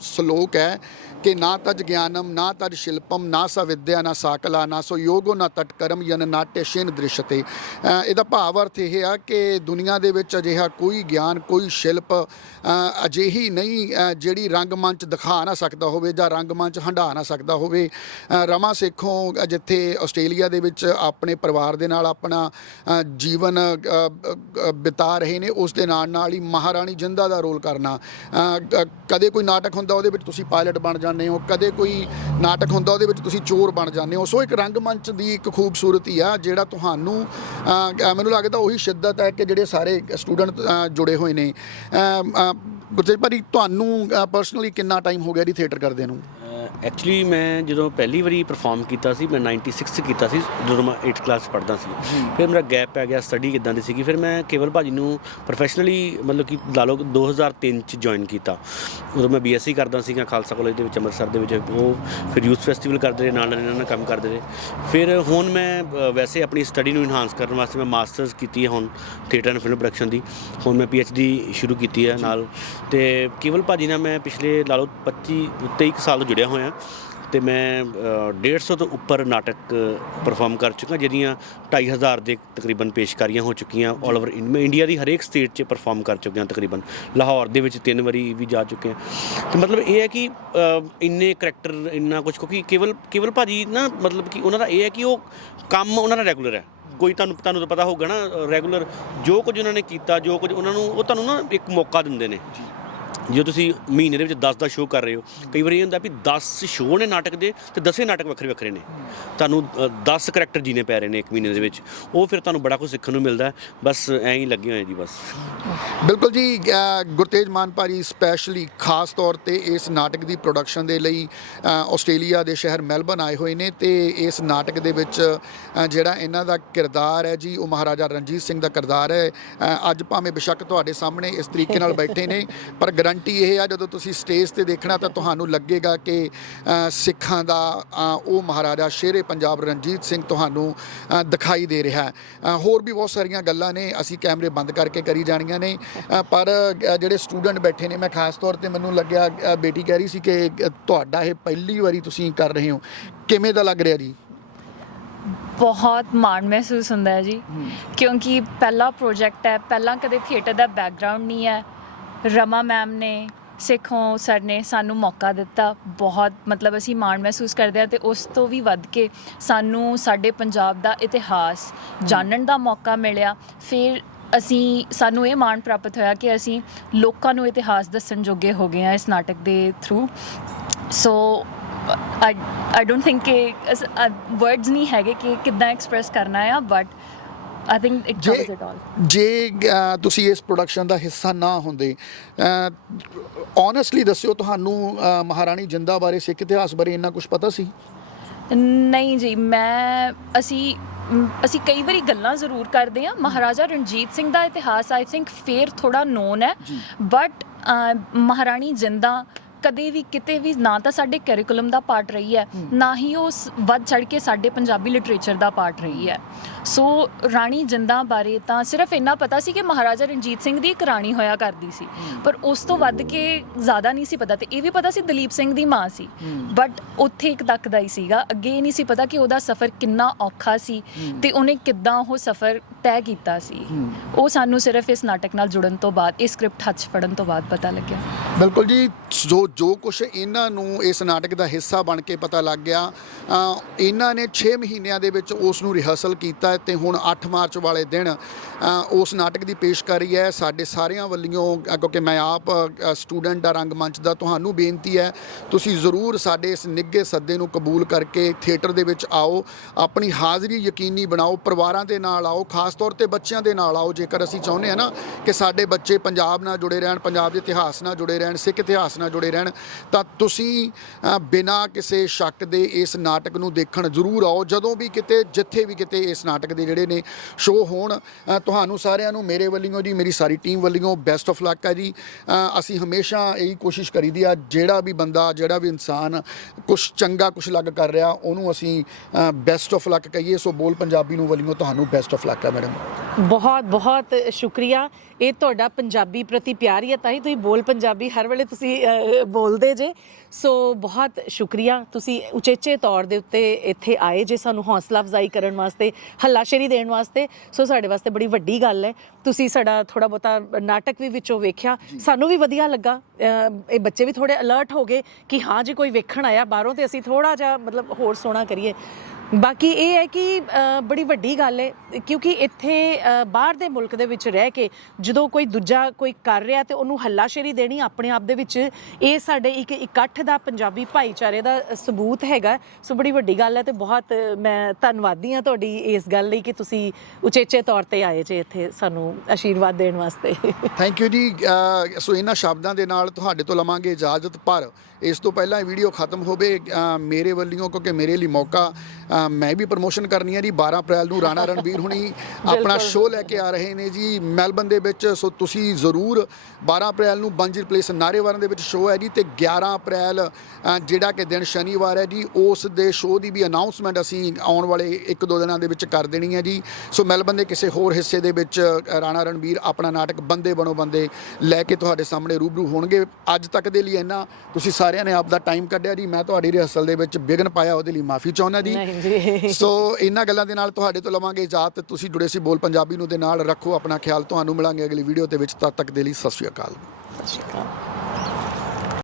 ਸ਼ਲੋਕ ਹੈ ਕਿ ਨਾ ਤਜ ਗਿਆਨਮ ਨਾ ਤਜ ਸ਼ਿਲਪਮ ਨਾ ਸ ਵਿਦਿਆ ਨਾ ਸਾਕਲਾ ਨਾ ਸੋ ਯੋਗੋ ਨਾ ਤਟ ਕਰਮ ਯਨ ਨਾਟਯ ਸ਼ੇਨ ਦ੍ਰਿਸ਼ਤੇ। ਅ, ਇਹਦਾ ਭਾਵ ਅਰਥ ਇਹ ਆ ਕਿ ਦੁਨੀਆ ਦੇ ਵਿੱਚ ਅਜਿਹਾ ਕੋਈ ਗਿਆਨ ਕੋਈ ਸ਼ਿਲਪ ਅਜਿਹੀ ਨਹੀਂ ਅ, ਜਿਹੜੀ ਰੰਗਮੰਚ ਦਿਖਾ ਨਾ ਸਕਦਾ ਹੋਵੇ ਜਾਂ ਰੰਗਮੰਚ ਹੰਢਾ ਨਾ ਸਕਦਾ ਹੋਵੇ। ਅ, ਰਮਾ ਸੇਖੋਂ ਜਿੱਥੇ ਆਸਟ੍ਰੇਲੀਆ ਦੇ ਵਿੱਚ ਆਪਣੇ ਪਰਿਵਾਰ ਦੇ ਨਾਲ ਆਪਣਾ ਅ, ਜੀਵਨ ਬਿਤਾ ਰਹੇ ਨੇ ਉਸ ਦੇ ਨਾਲ ਨਾਲ ਹੀ ਮਹਾਰਾਣੀ ਜਿੰਦਾ ਦਾ ਰੋਲ ਕਰਨਾ। ਕਦੇ ਕੋਈ ਨਾਟਕ ਹੁੰਦਾ ਉਹਦੇ ਵਿੱਚ ਤੁਸੀਂ ਪਾਇਲਟ ਬਣ ਜਾਂਦੇ ਹੋ ਕਦੇ ਕੋਈ ਨਾਟਕ ਹੁੰਦਾ ਉਹਦੇ ਵਿੱਚ ਤੁਸੀਂ ਚੋਰ ਬਣ ਜਾਂਦੇ ਹੋ। ਸੋ ਇੱਕ ਰੰਗਮੰਚ ਦੀ ਇੱਕ ਖੂਬਸੂਰਤੀ ਆ ਜਿਹੜਾ ਤੁਹਾਨੂੰ ਮੈਨੂੰ ਲੱਗਦਾ ਉਹੀ ਸ਼ਿੱਦਤ ਹੈ ਕਿ ਜਿਹੜੇ ਸਾਰੇ ਸਟੂਡੈਂਟ ਜੁੜੇ ਹੋਏ ਨੇ। ਅ, ਅ, ਭਾਜੀ ਤੁਹਾਨੂੰ ਪਰਸਨਲੀ ਕਿੰਨਾ ਟਾਈਮ ਹੋ ਗਿਆ ਜੀ ਥੀਏਟਰ ਕਰਦੇ ਨੂੰ? ਐਕਚੁਅਲੀ ਮੈਂ ਜਦੋਂ ਪਹਿਲੀ ਵਾਰੀ ਪਰਫਾਰਮ ਕੀਤਾ ਸੀ ਮੈਂ 96 'ਚ ਕੀਤਾ ਸੀ ਜਦੋਂ ਮੈਂ 8th ਕਲਾਸ ਪੜ੍ਹਦਾ ਸੀ। ਫਿਰ ਮੇਰਾ ਗੈਪ ਪੈ ਗਿਆ ਸਟੱਡੀ ਕਿਦਾਂ ਦੀ ਸੀਗੀ ਫਿਰ ਮੈਂ ਕੇਵਲ ਭਾਜੀ ਨੂੰ ਪ੍ਰੋਫੈਸ਼ਨਲੀ ਮਤਲਬ ਕਿ ਲਾ ਲਓ ਕਿ 2003 ਚ ਜੁਆਇਨ ਕੀਤਾ। ਉਦੋਂ ਮੈਂ ਬੀਐਸਸੀ ਕਰਦਾ ਸੀਗਾ ਖਾਲਸਾ ਕਾਲਜ ਦੇ ਵਿੱਚ ਅੰਮ੍ਰਿਤਸਰ ਦੇ ਵਿੱਚ ਉਹ ਫਿਰ ਯੂਥ ਫੈਸਟੀਵਲ ਕਰਦੇ ਰਹੇ ਨਾਲ ਨਾਲ ਇਹਨਾਂ ਨਾਲ ਕੰਮ ਕਰਦੇ ਰਹੇ। ਫਿਰ ਹੁਣ ਮੈਂ ਵੈਸੇ ਆਪਣੀ ਸਟੱਡੀ ਨੂੰ ਇਨਹਾਂਸ ਕਰਨ ਵਾਸਤੇ ਮੈਂ ਮਾਸਟਰਸ ਕੀਤੀ ਹੈ ਹੁਣ ਥੀਏਟਰ ਐਂਡ ਫਿਲਮ ਪ੍ਰੋਡਕਸ਼ਨ ਦੀ। ਹੁਣ ਮੈਂ ਪੀਐਚਡੀ ਸ਼ੁਰੂ ਕੀਤੀ ਹੈ ਨਾਲ। ਤੇ ਕੇਵਲ ਭਾਜੀ ਨਾਲ ਮੈਂ ਪਿਛਲੇ ਲਾ ਲਓ 25 23 ਕੁ ਸਾਲ ਤੋਂ ਜੁੜਿਆ ਹੋਇਆ ਤੇ ਮੈਂ ਅ, 150 ਤੋਂ ਉੱਪਰ ਨਾਟਕ ਪਰਫਾਰਮ ਕਰ ਚੁੱਕਾ ਜਿਹਦੀਆਂ 2500 ਦੇ ਤਕਰੀਬਨ ਪੇਸ਼ਕਾਰੀਆਂ ਹੋ ਚੁੱਕੀਆਂ ਆਲ ਓਵਰ ਇੰਡੀਆ ਦੀ ਹਰੇਕ ਸਟੇਟ 'ਚ ਪਰਫਾਰਮ ਕਰ ਚੁੱਕਿਆ ਤਕਰੀਬਨ। ਲਾਹੌਰ ਦੇ ਵਿੱਚ ਤਿੰਨ ਵਾਰੀ ਵੀ ਜਾ ਚੁੱਕੇ ਹਾਂ। ਤੇ ਮਤਲਬ ਇਹ ਹੈ ਕਿ ਇੰਨੇ ਕਰੈਕਟਰ ਇੰਨਾ ਕੁਝ ਕਿਉਂਕਿ ਕੇਵਲ ਕੇਵਲ ਭਾਜੀ ਨਾ ਮਤਲਬ ਕਿ ਉਹਨਾਂ ਦਾ ਇਹ ਹੈ ਕਿ ਉਹ ਕੰਮ ਉਹਨਾਂ ਦਾ ਰੈਗੂਲਰ ਹੈ। ਕੋਈ ਤੁਹਾਨੂੰ ਤੁਹਾਨੂੰ ਤਾਂ ਪਤਾ ਹੋਊਗਾ ਨਾ ਰੈਗੂਲਰ ਜੋ ਕੁਝ ਉਹਨਾਂ ਨੇ ਕੀਤਾ ਜੋ ਕੁਝ ਉਹਨਾਂ ਨੂੰ ਉਹ ਤੁਹਾਨੂੰ ਨਾ ਇੱਕ ਮੌਕਾ ਦਿੰਦੇ ਨੇ। ਜੇ ਤੁਸੀਂ ਮਹੀਨੇ ਦੇ ਵਿੱਚ 10 ਦਾ ਸ਼ੋਅ ਕਰ ਰਹੇ ਹੋ, ਕਈ ਵਾਰੀ ਇਹ ਹੁੰਦਾ ਵੀ 10 ਸ਼ੋਅ ਨੇ ਨਾਟਕ ਦੇ ਤੇ 10 ਨਾਟਕ ਵੱਖਰੇ ਵੱਖਰੇ ਨੇ। ਤੁਹਾਨੂੰ 10 ਕਰੈਕਟਰ ਜੀਨੇ ਪੈ ਰਹੇ ਨੇ ਇੱਕ ਮਹੀਨੇ ਦੇ ਵਿੱਚ, ਉਹ ਫਿਰ ਤੁਹਾਨੂੰ ਬੜਾ ਕੁਝ ਸਿੱਖਣ ਨੂੰ ਮਿਲਦਾ ਬਸ ਐਂ ਹੀ ਲੱਗੇ ਹੋਏ ਜੀ ਬਸ। ਬਿਲਕੁਲ ਜੀ ਗੁਰਤੇਜ ਮਾਨ ਭਾਜੀ ਸਪੈਸ਼ਲੀ ਖਾਸ ਤੌਰ ਤੇ ਇਸ ਨਾਟਕ ਦੀ ਪ੍ਰੋਡਕਸ਼ਨ ਦੇ ਲਈ ਆਸਟ੍ਰੇਲੀਆ ਦੇ ਸ਼ਹਿਰ ਮੈਲਬਨ ਆਏ ਹੋਏ ਨੇ ਤੇ ਇਸ ਨਾਟਕ ਦੇ ਵਿੱਚ ਜਿਹੜਾ ਇਹਨਾਂ ਦਾ ਕਿਰਦਾਰ ਹੈ ਜੀ, ਉਹ ਮਹਾਰਾਜਾ ਰਣਜੀਤ ਸਿੰਘ ਦਾ ਕਿਰਦਾਰ ਹੈ। ਅੱਜ ਭਾਵੇਂ ਬਿਸ਼ੱਕ ਤੁਹਾਡੇ ਸਾਹਮਣੇ ਇਸ ਤਰੀਕੇ ਨਾਲ ਬੈਠੇ ਨੇ, ਪਰ ਗਰੰਟੀ ਇਹ ਆ ਜਦੋਂ ਤੁਸੀਂ ਸਟੇਜ ਤੇ ਦੇਖਣਾ ਤਾਂ ਤੁਹਾਨੂੰ ਲੱਗੇਗਾ ਕਿ ਸਿੱਖਾਂ ਦਾ ਉਹ ਮਹਾਰਾਜਾ ਸ਼ੇਰੇ ਪੰਜਾਬ ਰਣਜੀਤ ਸਿੰਘ ਤੁਹਾਨੂੰ ਦਿਖਾਈ ਦੇ ਰਿਹਾ। ਹੋਰ ਵੀ ਬਹੁਤ ਸਾਰੀਆਂ ਗੱਲਾਂ ਨੇ ਅਸੀਂ ਕੈਮਰੇ ਬੰਦ ਕਰਕੇ ਕਰੀ ਜਾਣੀਆਂ ਨੇ। ਪਰ ਜਿਹੜੇ ਸਟੂਡੈਂਟ ਬੈਠੇ ਨੇ ਮੈਂ ਖਾਸ ਤੌਰ ਤੇ ਮੈਨੂੰ ਲੱਗਿਆ ਬੇਟੀ ਕਹਿ ਰਹੀ ਸੀ ਕਿ ਤੁਹਾਡਾ ਇਹ ਪਹਿਲੀ ਵਾਰੀ ਤੁਸੀਂ ਕਰ ਰਹੇ ਹੋ। ਕਿਵੇਂ ਦਾ ਲੱਗ ਰਿਹਾ ਜੀ? ਬਹੁਤ ਮਾਣ ਮਹਿਸੂਸ ਹੁੰਦਾ ਹੈ ਜੀ। ਕਿਉਂਕਿ ਪਹਿਲਾ ਪ੍ਰੋਜੈਕਟ ਹੈ ਪਹਿਲਾਂ ਕਦੇ ਥੀਏਟਰ ਦਾ ਬੈਕਗ੍ਰਾਉਂਡ ਨਹੀਂ ਹੈ। ਰਮਾ ਮੈਮ ਨੇ, ਸਿੱਖੋਂ ਸਰ ਨੇ ਸਾਨੂੰ ਮੌਕਾ ਦਿੱਤਾ। ਬਹੁਤ ਮਤਲਬ ਅਸੀਂ ਮਾਣ ਮਹਿਸੂਸ ਕਰਦੇ ਹਾਂ ਤੇ ਉਸ ਤੋਂ ਵੀ ਵੱਧ ਕੇ ਸਾਨੂੰ ਸਾਡੇ ਪੰਜਾਬ ਦਾ ਇਤਿਹਾਸ ਜਾਣਨ ਦਾ ਮੌਕਾ ਮਿਲਿਆ। ਫਿਰ ਅਸੀਂ, ਸਾਨੂੰ ਇਹ ਮਾਣ ਪ੍ਰਾਪਤ ਹੋਇਆ ਕਿ ਅਸੀਂ ਲੋਕਾਂ ਨੂੰ ਇਤਿਹਾਸ ਦੱਸਣ ਜੋਗੇ ਹੋ ਗਏ ਹਾਂ ਇਸ ਨਾਟਕ ਦੇ through so I I don't think ਕਿ ਵਰਡਸ ਨਹੀਂ ਹੈਗੇ ਕਿ ਕਿੱਦਾਂ ਐਕਸਪ੍ਰੈਸ ਕਰਨਾ ਆ but I think it covers it all ਜੇ ਅ, ਤੁਸੀਂ ਇਸ ਪ੍ਰੋਡਕਸ਼ਨ ਦਾ ਹਿੱਸਾ ਨਾ ਹੁੰਦੇ ਓਨੈਸਟਲੀ ਦੱਸਿਓ ਤੁਹਾਨੂੰ ਅ, ਮਹਾਰਾਣੀ ਜਿੰਦਾ ਬਾਰੇ ਸਿੱਖ ਇਤਿਹਾਸ ਬਾਰੇ ਇੰਨਾ ਕੁਝ ਪਤਾ ਸੀ? ਨਹੀਂ ਜੀ ਮੈਂ ਅਸੀਂ ਮ, ਅਸੀਂ ਕਈ ਵਾਰੀ ਗੱਲਾਂ ਜ਼ਰੂਰ ਕਰਦੇ ਹਾਂ। ਮਹਾਰਾਜਾ ਰਣਜੀਤ ਸਿੰਘ ਦਾ ਇਤਿਹਾਸ ਆਈ ਥਿੰਕ ਫੇਰ ਥੋੜਾ ਨੋਨ ਹੈ। ਬਟ ਮਹਾਰਾਣੀ ਜਿੰਦਾ ਕਦੇ ਵੀ ਕਿਤੇ ਵੀ ਨਾ ਤਾਂ ਸਾਡੇ ਕੈਰੀਕੁਲਮ ਦਾ ਪਾਰਟ ਰਹੀ ਹੈ, ਨਾ ਹੀ ਉਹ ਵੱਧ ਚੜ ਕੇ ਸਾਡੇ ਪੰਜਾਬੀ ਲਿਟਰੇਚਰ ਦਾ ਪਾਰਟ ਰਹੀ ਹੈ। ਸੋ ਰਾਣੀ ਜਿੰਦਾ ਬਾਰੇ ਤਾਂ ਸਿਰਫ ਇੰਨਾ ਪਤਾ ਸੀ ਕਿ ਮਹਾਰਾਜਾ ਰਣਜੀਤ ਸਿੰਘ ਦੀ ਇੱਕ ਰਾਣੀ ਹੋਇਆ ਕਰਦੀ ਸੀ। ਪਰ ਉਸ ਤੋਂ ਵੱਧ ਕੇ ਜ਼ਿਆਦਾ ਨਹੀਂ ਸੀ ਪਤਾ ਤੇ ਇਹ ਵੀ ਪਤਾ ਸੀ ਦਲੀਪ ਸਿੰਘ ਦੀ ਮਾਂ ਸੀ। ਬਟ ਉੱਥੇ ਇੱਕ ਤੱਕ ਦਾ ਹੀ ਸੀਗਾ, ਅੱਗੇ ਇਹ ਨਹੀਂ ਸੀ ਪਤਾ ਕਿ ਉਹਦਾ ਸਫ਼ਰ ਕਿੰਨਾ ਔਖਾ ਸੀ ਤੇ ਉਹਨੇ ਕਿੱਦਾਂ ਉਹ ਸਫ਼ਰ ਤੈਅ ਕੀਤਾ ਸੀ। ਉਹ ਸਾਨੂੰ ਸਿਰਫ ਇਸ ਨਾਟਕ ਨਾਲ ਜੁੜਨ ਤੋਂ ਬਾਅਦ ਇਸ ਸਕ੍ਰਿਪਟ ਹੱਥ ਫੜਨ ਤੋਂ ਬਾਅਦ ਪਤਾ ਲੱਗਿਆ। ਬਿਲਕੁਲ ਜੀ, ਜੋ ਜੋ ਕੁਝ ਇਹਨਾਂ ਨੂੰ ਇਸ ਨਾਟਕ ਦਾ ਹਿੱਸਾ ਬਣ ਕੇ ਪਤਾ ਲੱਗ ਗਿਆ ਇਹਨਾਂ ਨੇ 6 ਮਹੀਨਿਆਂ ਦੇ ਵਿੱਚ ਉਸ ਨੂੰ ਰਿਹਰਸਲ ਕੀਤਾ ਹੈ ਤੇ ਹੁਣ 8 ਮਾਰਚ ਵਾਲੇ ਦਿਨ ਉਸ ਨਾਟਕ ਦੀ ਪੇਸ਼ਕਾਰੀ ਹੈ। ਸਾਡੇ ਸਾਰਿਆਂ ਵੱਲੋਂ, ਕਿਉਂਕਿ ਮੈਂ ਆਪ ਸਟੂਡੈਂਟ ਦਾ ਰੰਗਮੰਚ ਦਾ, ਤੁਹਾਨੂੰ ਬੇਨਤੀ ਹੈ, ਤੁਸੀਂ ਜ਼ਰੂਰ ਸਾਡੇ ਇਸ ਨਿੱਘੇ ਸੱਦੇ ਨੂੰ ਕਬੂਲ ਕਰਕੇ ਥੀਏਟਰ ਦੇ ਵਿੱਚ ਆਓ, ਆਪਣੀ ਹਾਜ਼ਰੀ ਯਕੀਨੀ ਬਣਾਓ, ਪਰਿਵਾਰਾਂ ਦੇ ਨਾਲ ਆਓ, ਖਾਸ ਤੌਰ ਤੇ ਬੱਚਿਆਂ ਦੇ ਨਾਲ ਆਓ। ਜੇਕਰ ਅਸੀਂ ਚਾਹੁੰਦੇ ਹਾਂ ਨਾ ਕਿ ਸਾਡੇ ਬੱਚੇ ਪੰਜਾਬ ਨਾਲ ਜੁੜੇ ਰਹਿਣ, ਪੰਜਾਬ ਦੇ ਇਤਿਹਾਸ ਨਾਲ ਜੁੜੇ ਰਹਿਣ, ਸਿੱਖ ਇਤਿਹਾਸ ਨਾਲ ਜੁੜੇ ਰਹਿਣ ਤਾਂ ਤੁਸੀਂ ਬਿਨਾਂ ਕਿਸੇ ਸ਼ੱਕ ਦੇ ਇਸ ਨਾਟਕ ਨੂੰ ਦੇਖਣ ਜ਼ਰੂਰ ਆਓ। ਜਦੋਂ ਵੀ ਕਿਤੇ, ਜਿੱਥੇ ਵੀ ਕਿਤੇ ਇਸ ਨਾਟਕ ਦੇ ਜਿਹੜੇ ਨੇ ਸ਼ੋਅ ਹੋਣ ਤੁਹਾਨੂੰ ਸਾਰਿਆਂ ਨੂੰ ਮੇਰੇ ਵੱਲੋਂ ਜੀ, ਮੇਰੀ ਸਾਰੀ ਟੀਮ ਵੱਲੋਂ ਬੈਸਟ ਆਫ ਲੱਕ ਹੈ ਜੀ। ਅਸੀਂ ਹਮੇਸ਼ਾ ਇਹੀ ਕੋਸ਼ਿਸ਼ ਕਰੀਦੀ ਆ, ਜਿਹੜਾ ਵੀ ਬੰਦਾ, ਜਿਹੜਾ ਵੀ ਇਨਸਾਨ ਕੁਝ ਚੰਗਾ ਕੁਝ ਲੱਗ ਕਰ ਰਿਹਾ, ਉਹਨੂੰ ਅਸੀਂ ਬੈਸਟ ਆਫ ਲੱਕ ਕਹੀਏ। ਸੋ ਬੋਲ ਪੰਜਾਬੀ ਨੂੰ ਵੱਲੋਂ ਤੁਹਾਨੂੰ ਬੈਸਟ ਆਫ ਲੱਕ ਹੈ ਮੈਡਮ। ਬਹੁਤ ਬਹੁਤ ਸ਼ੁਕਰੀਆ। ਇਹ ਤੁਹਾਡਾ ਪੰਜਾਬੀ ਪ੍ਰਤੀ ਪਿਆਰ ਹੀ ਹੈ ਤਾਂ ਹੀ ਤੁਸੀਂ ਬੋਲ ਪੰਜਾਬੀ ਹਰ ਵੇਲੇ ਤੁਸੀਂ ਬੋਲਦੇ ਜੇ। ਸੋ ਬਹੁਤ ਸ਼ੁਕਰੀਆ। ਤੁਸੀਂ ਉਚੇਚੇ ਤੌਰ ਦੇ ਉੱਤੇ ਇੱਥੇ ਆਏ ਜੇ ਸਾਨੂੰ ਹੌਸਲਾ ਅਫਜ਼ਾਈ ਕਰਨ ਵਾਸਤੇ ਹੱਲਾਸ਼ੇਰੀ ਦੇਣ ਵਾਸਤੇ। ਸੋ ਸਾਡੇ ਵਾਸਤੇ ਬੜੀ ਵੱਡੀ ਗੱਲ ਹੈ। ਤੁਸੀਂ ਸਾਡਾ ਥੋੜਾ ਬਹੁਤਾ ਨਾਟਕ ਵੀ ਵਿੱਚੋਂ ਵੇਖਿਆ। ਸਾਨੂੰ ਵੀ ਵਧੀਆ ਲੱਗਾ। ਇਹ ਬੱਚੇ ਵੀ ਥੋੜੇ ਅਲਰਟ ਹੋ ਗਏ ਕਿ ਹਾਂ ਜੇ ਕੋਈ ਵੇਖਣ ਆਇਆ ਬਾਹਰੋਂ ਤੇ ਅਸੀਂ ਥੋੜਾ ਜਿਹਾ ਮਤਲਬ ਹੋਰ ਸੋਹਣਾ ਕਰੀਏ। ਬਾਕੀ ਇਹ ਹੈ ਕਿ ਬੜੀ ਵੱਡੀ ਗੱਲ ਹੈ, ਕਿਉਂਕਿ ਇੱਥੇ ਬਾਹਰ ਦੇ ਮੁਲਕ ਦੇ ਵਿੱਚ ਰਹਿ ਕੇ ਜਦੋਂ ਕੋਈ ਦੂਜਾ ਕੋਈ ਕਰ ਰਿਹਾ ਤੇ ਉਹਨੂੰ ਹੱਲਾਸ਼ੇਰੀ ਦੇਣੀ ਆਪਣੇ ਆਪ ਦੇ ਵਿੱਚ, ਇਹ ਸਾਡੇ ਇੱਕ ਇਕੱਠ ਦਾ ਪੰਜਾਬੀ ਭਾਈਚਾਰੇ ਦਾ ਸਬੂਤ ਹੈਗਾ। ਸੋ ਬੜੀ ਵੱਡੀ ਗੱਲ ਹੈ ਤੇ ਬਹੁਤ ਮੈਂ ਧੰਨਵਾਦੀ ਹਾਂ ਤੁਹਾਡੀ ਇਸ ਗੱਲ ਲਈ ਕਿ ਤੁਸੀਂ ਉਚੇਚੇ ਤੌਰ ਤੇ ਆਏ ਜੇ ਇੱਥੇ ਸਾਨੂੰ ਆਸ਼ੀਰਵਾਦ ਦੇਣ ਵਾਸਤੇ। ਥੈਂਕ ਯੂ ਜੀ। ਸੋ ਇਹਨਾਂ ਸ਼ਬਦਾਂ ਦੇ ਨਾਲ ਤੁਹਾਡੇ ਤੋਂ ਲਵਾਂਗੇ ਇਜਾਜ਼ਤ, ਪਰ ਇਸ ਤੋਂ ਪਹਿਲਾਂ ਵੀਡੀਓ ਖਤਮ ਹੋਵੇ ਮੇਰੇ ਵੱਲੋਂ, ਕਿਉਂਕਿ ਮੇਰੇ ਲਈ ਮੌਕਾ ਮੈਂ ਵੀ ਪ੍ਰਮੋਸ਼ਨ ਕਰਨੀ ਹੈ ਜੀ 12 ਅਪ੍ਰੈਲ ਨੂੰ ਰਾਣਾ ਰਣਵੀਰ ਹੁਣੀ ਆਪਣਾ ਸ਼ੋਅ ਲੈ ਕੇ ਆ ਰਹੇ ਨੇ ਜੀ ਮੈਲਬਨ ਦੇ ਵਿੱਚ। ਸੋ ਤੁਸੀਂ ਜ਼ਰੂਰ 12 ਅਪ੍ਰੈਲ ਨੂੰ ਬੰਜਰ ਪਲੇਸ ਨਾਰੇਵਾਰਨ ਦੇ ਵਿੱਚ ਸ਼ੋਅ ਹੈ ਜੀ ਤੇ 11 ਅਪ੍ਰੈਲ ਜਿਹੜਾ ਕਿ ਦਿਨ ਸ਼ਨੀਵਾਰ ਹੈ ਜੀ ਉਸ ਦੇ ਸ਼ੋਅ ਦੀ ਵੀ ਅਨਾਉਂਸਮੈਂਟ ਅਸੀਂ ਆਉਣ ਵਾਲੇ ਇੱਕ ਦੋ ਦਿਨਾਂ ਦੇ ਵਿੱਚ ਕਰ ਦੇਣੀ ਹੈ ਜੀ। ਸੋ ਮੈਲਬਨ ਦੇ ਕਿਸੇ ਹੋਰ ਹਿੱਸੇ ਦੇ ਵਿੱਚ ਰਾਣਾ ਰਣਵੀਰ ਆਪਣਾ ਨਾਟਕ ਬੰਦੇ ਬਣੋ ਬੰਦੇ ਲੈ ਕੇ ਤੁਹਾਡੇ ਸਾਹਮਣੇ ਰੂਬਰੂ ਹੋਣਗੇ। ਅੱਜ ਤੱਕ ਦੇ ਲਈ ਇੰਨਾ। ਤੁਸੀਂ ਸਾਰਿਆਂ ਨੇ ਆਪ ਦਾ ਟਾਈਮ ਕੱਢਿਆ ਜੀ। ਮੈਂ ਤੁਹਾਡੀ ਰਿਹਰਸਲ ਦੇ ਵਿੱਚ ਵਿਘਨ ਪਾਇਆ ਉਹਦੇ ਲਈ ਮਾਫੀ ਚਾਹੁੰਦਾ ਜੀ। ਜੀ ਸੋ ਇਹਨਾਂ ਗੱਲਾਂ ਦੇ ਨਾਲ ਤੁਹਾਡੇ ਤੋਂ ਲਵਾਂਗੇ ਇਜਾਜ਼ਤ। ਤੁਸੀਂ ਜੁੜੇ ਸੀ ਬੋਲ ਪੰਜਾਬੀ ਨੂੰ ਦੇ ਨਾਲ। ਰੱਖੋ ਆਪਣਾ ਖਿਆਲ। ਤੁਹਾਨੂੰ ਮਿਲਾਂਗੇ ਅਗਲੀ ਵੀਡੀਓ ਦੇ ਵਿੱਚ। ਤਦ ਤੱਕ ਦੇ ਲਈ ਸਤਿ ਸ਼੍ਰੀ ਅਕਾਲ। ਸਤਿ ਸ਼੍ਰੀ ਅਕਾਲ।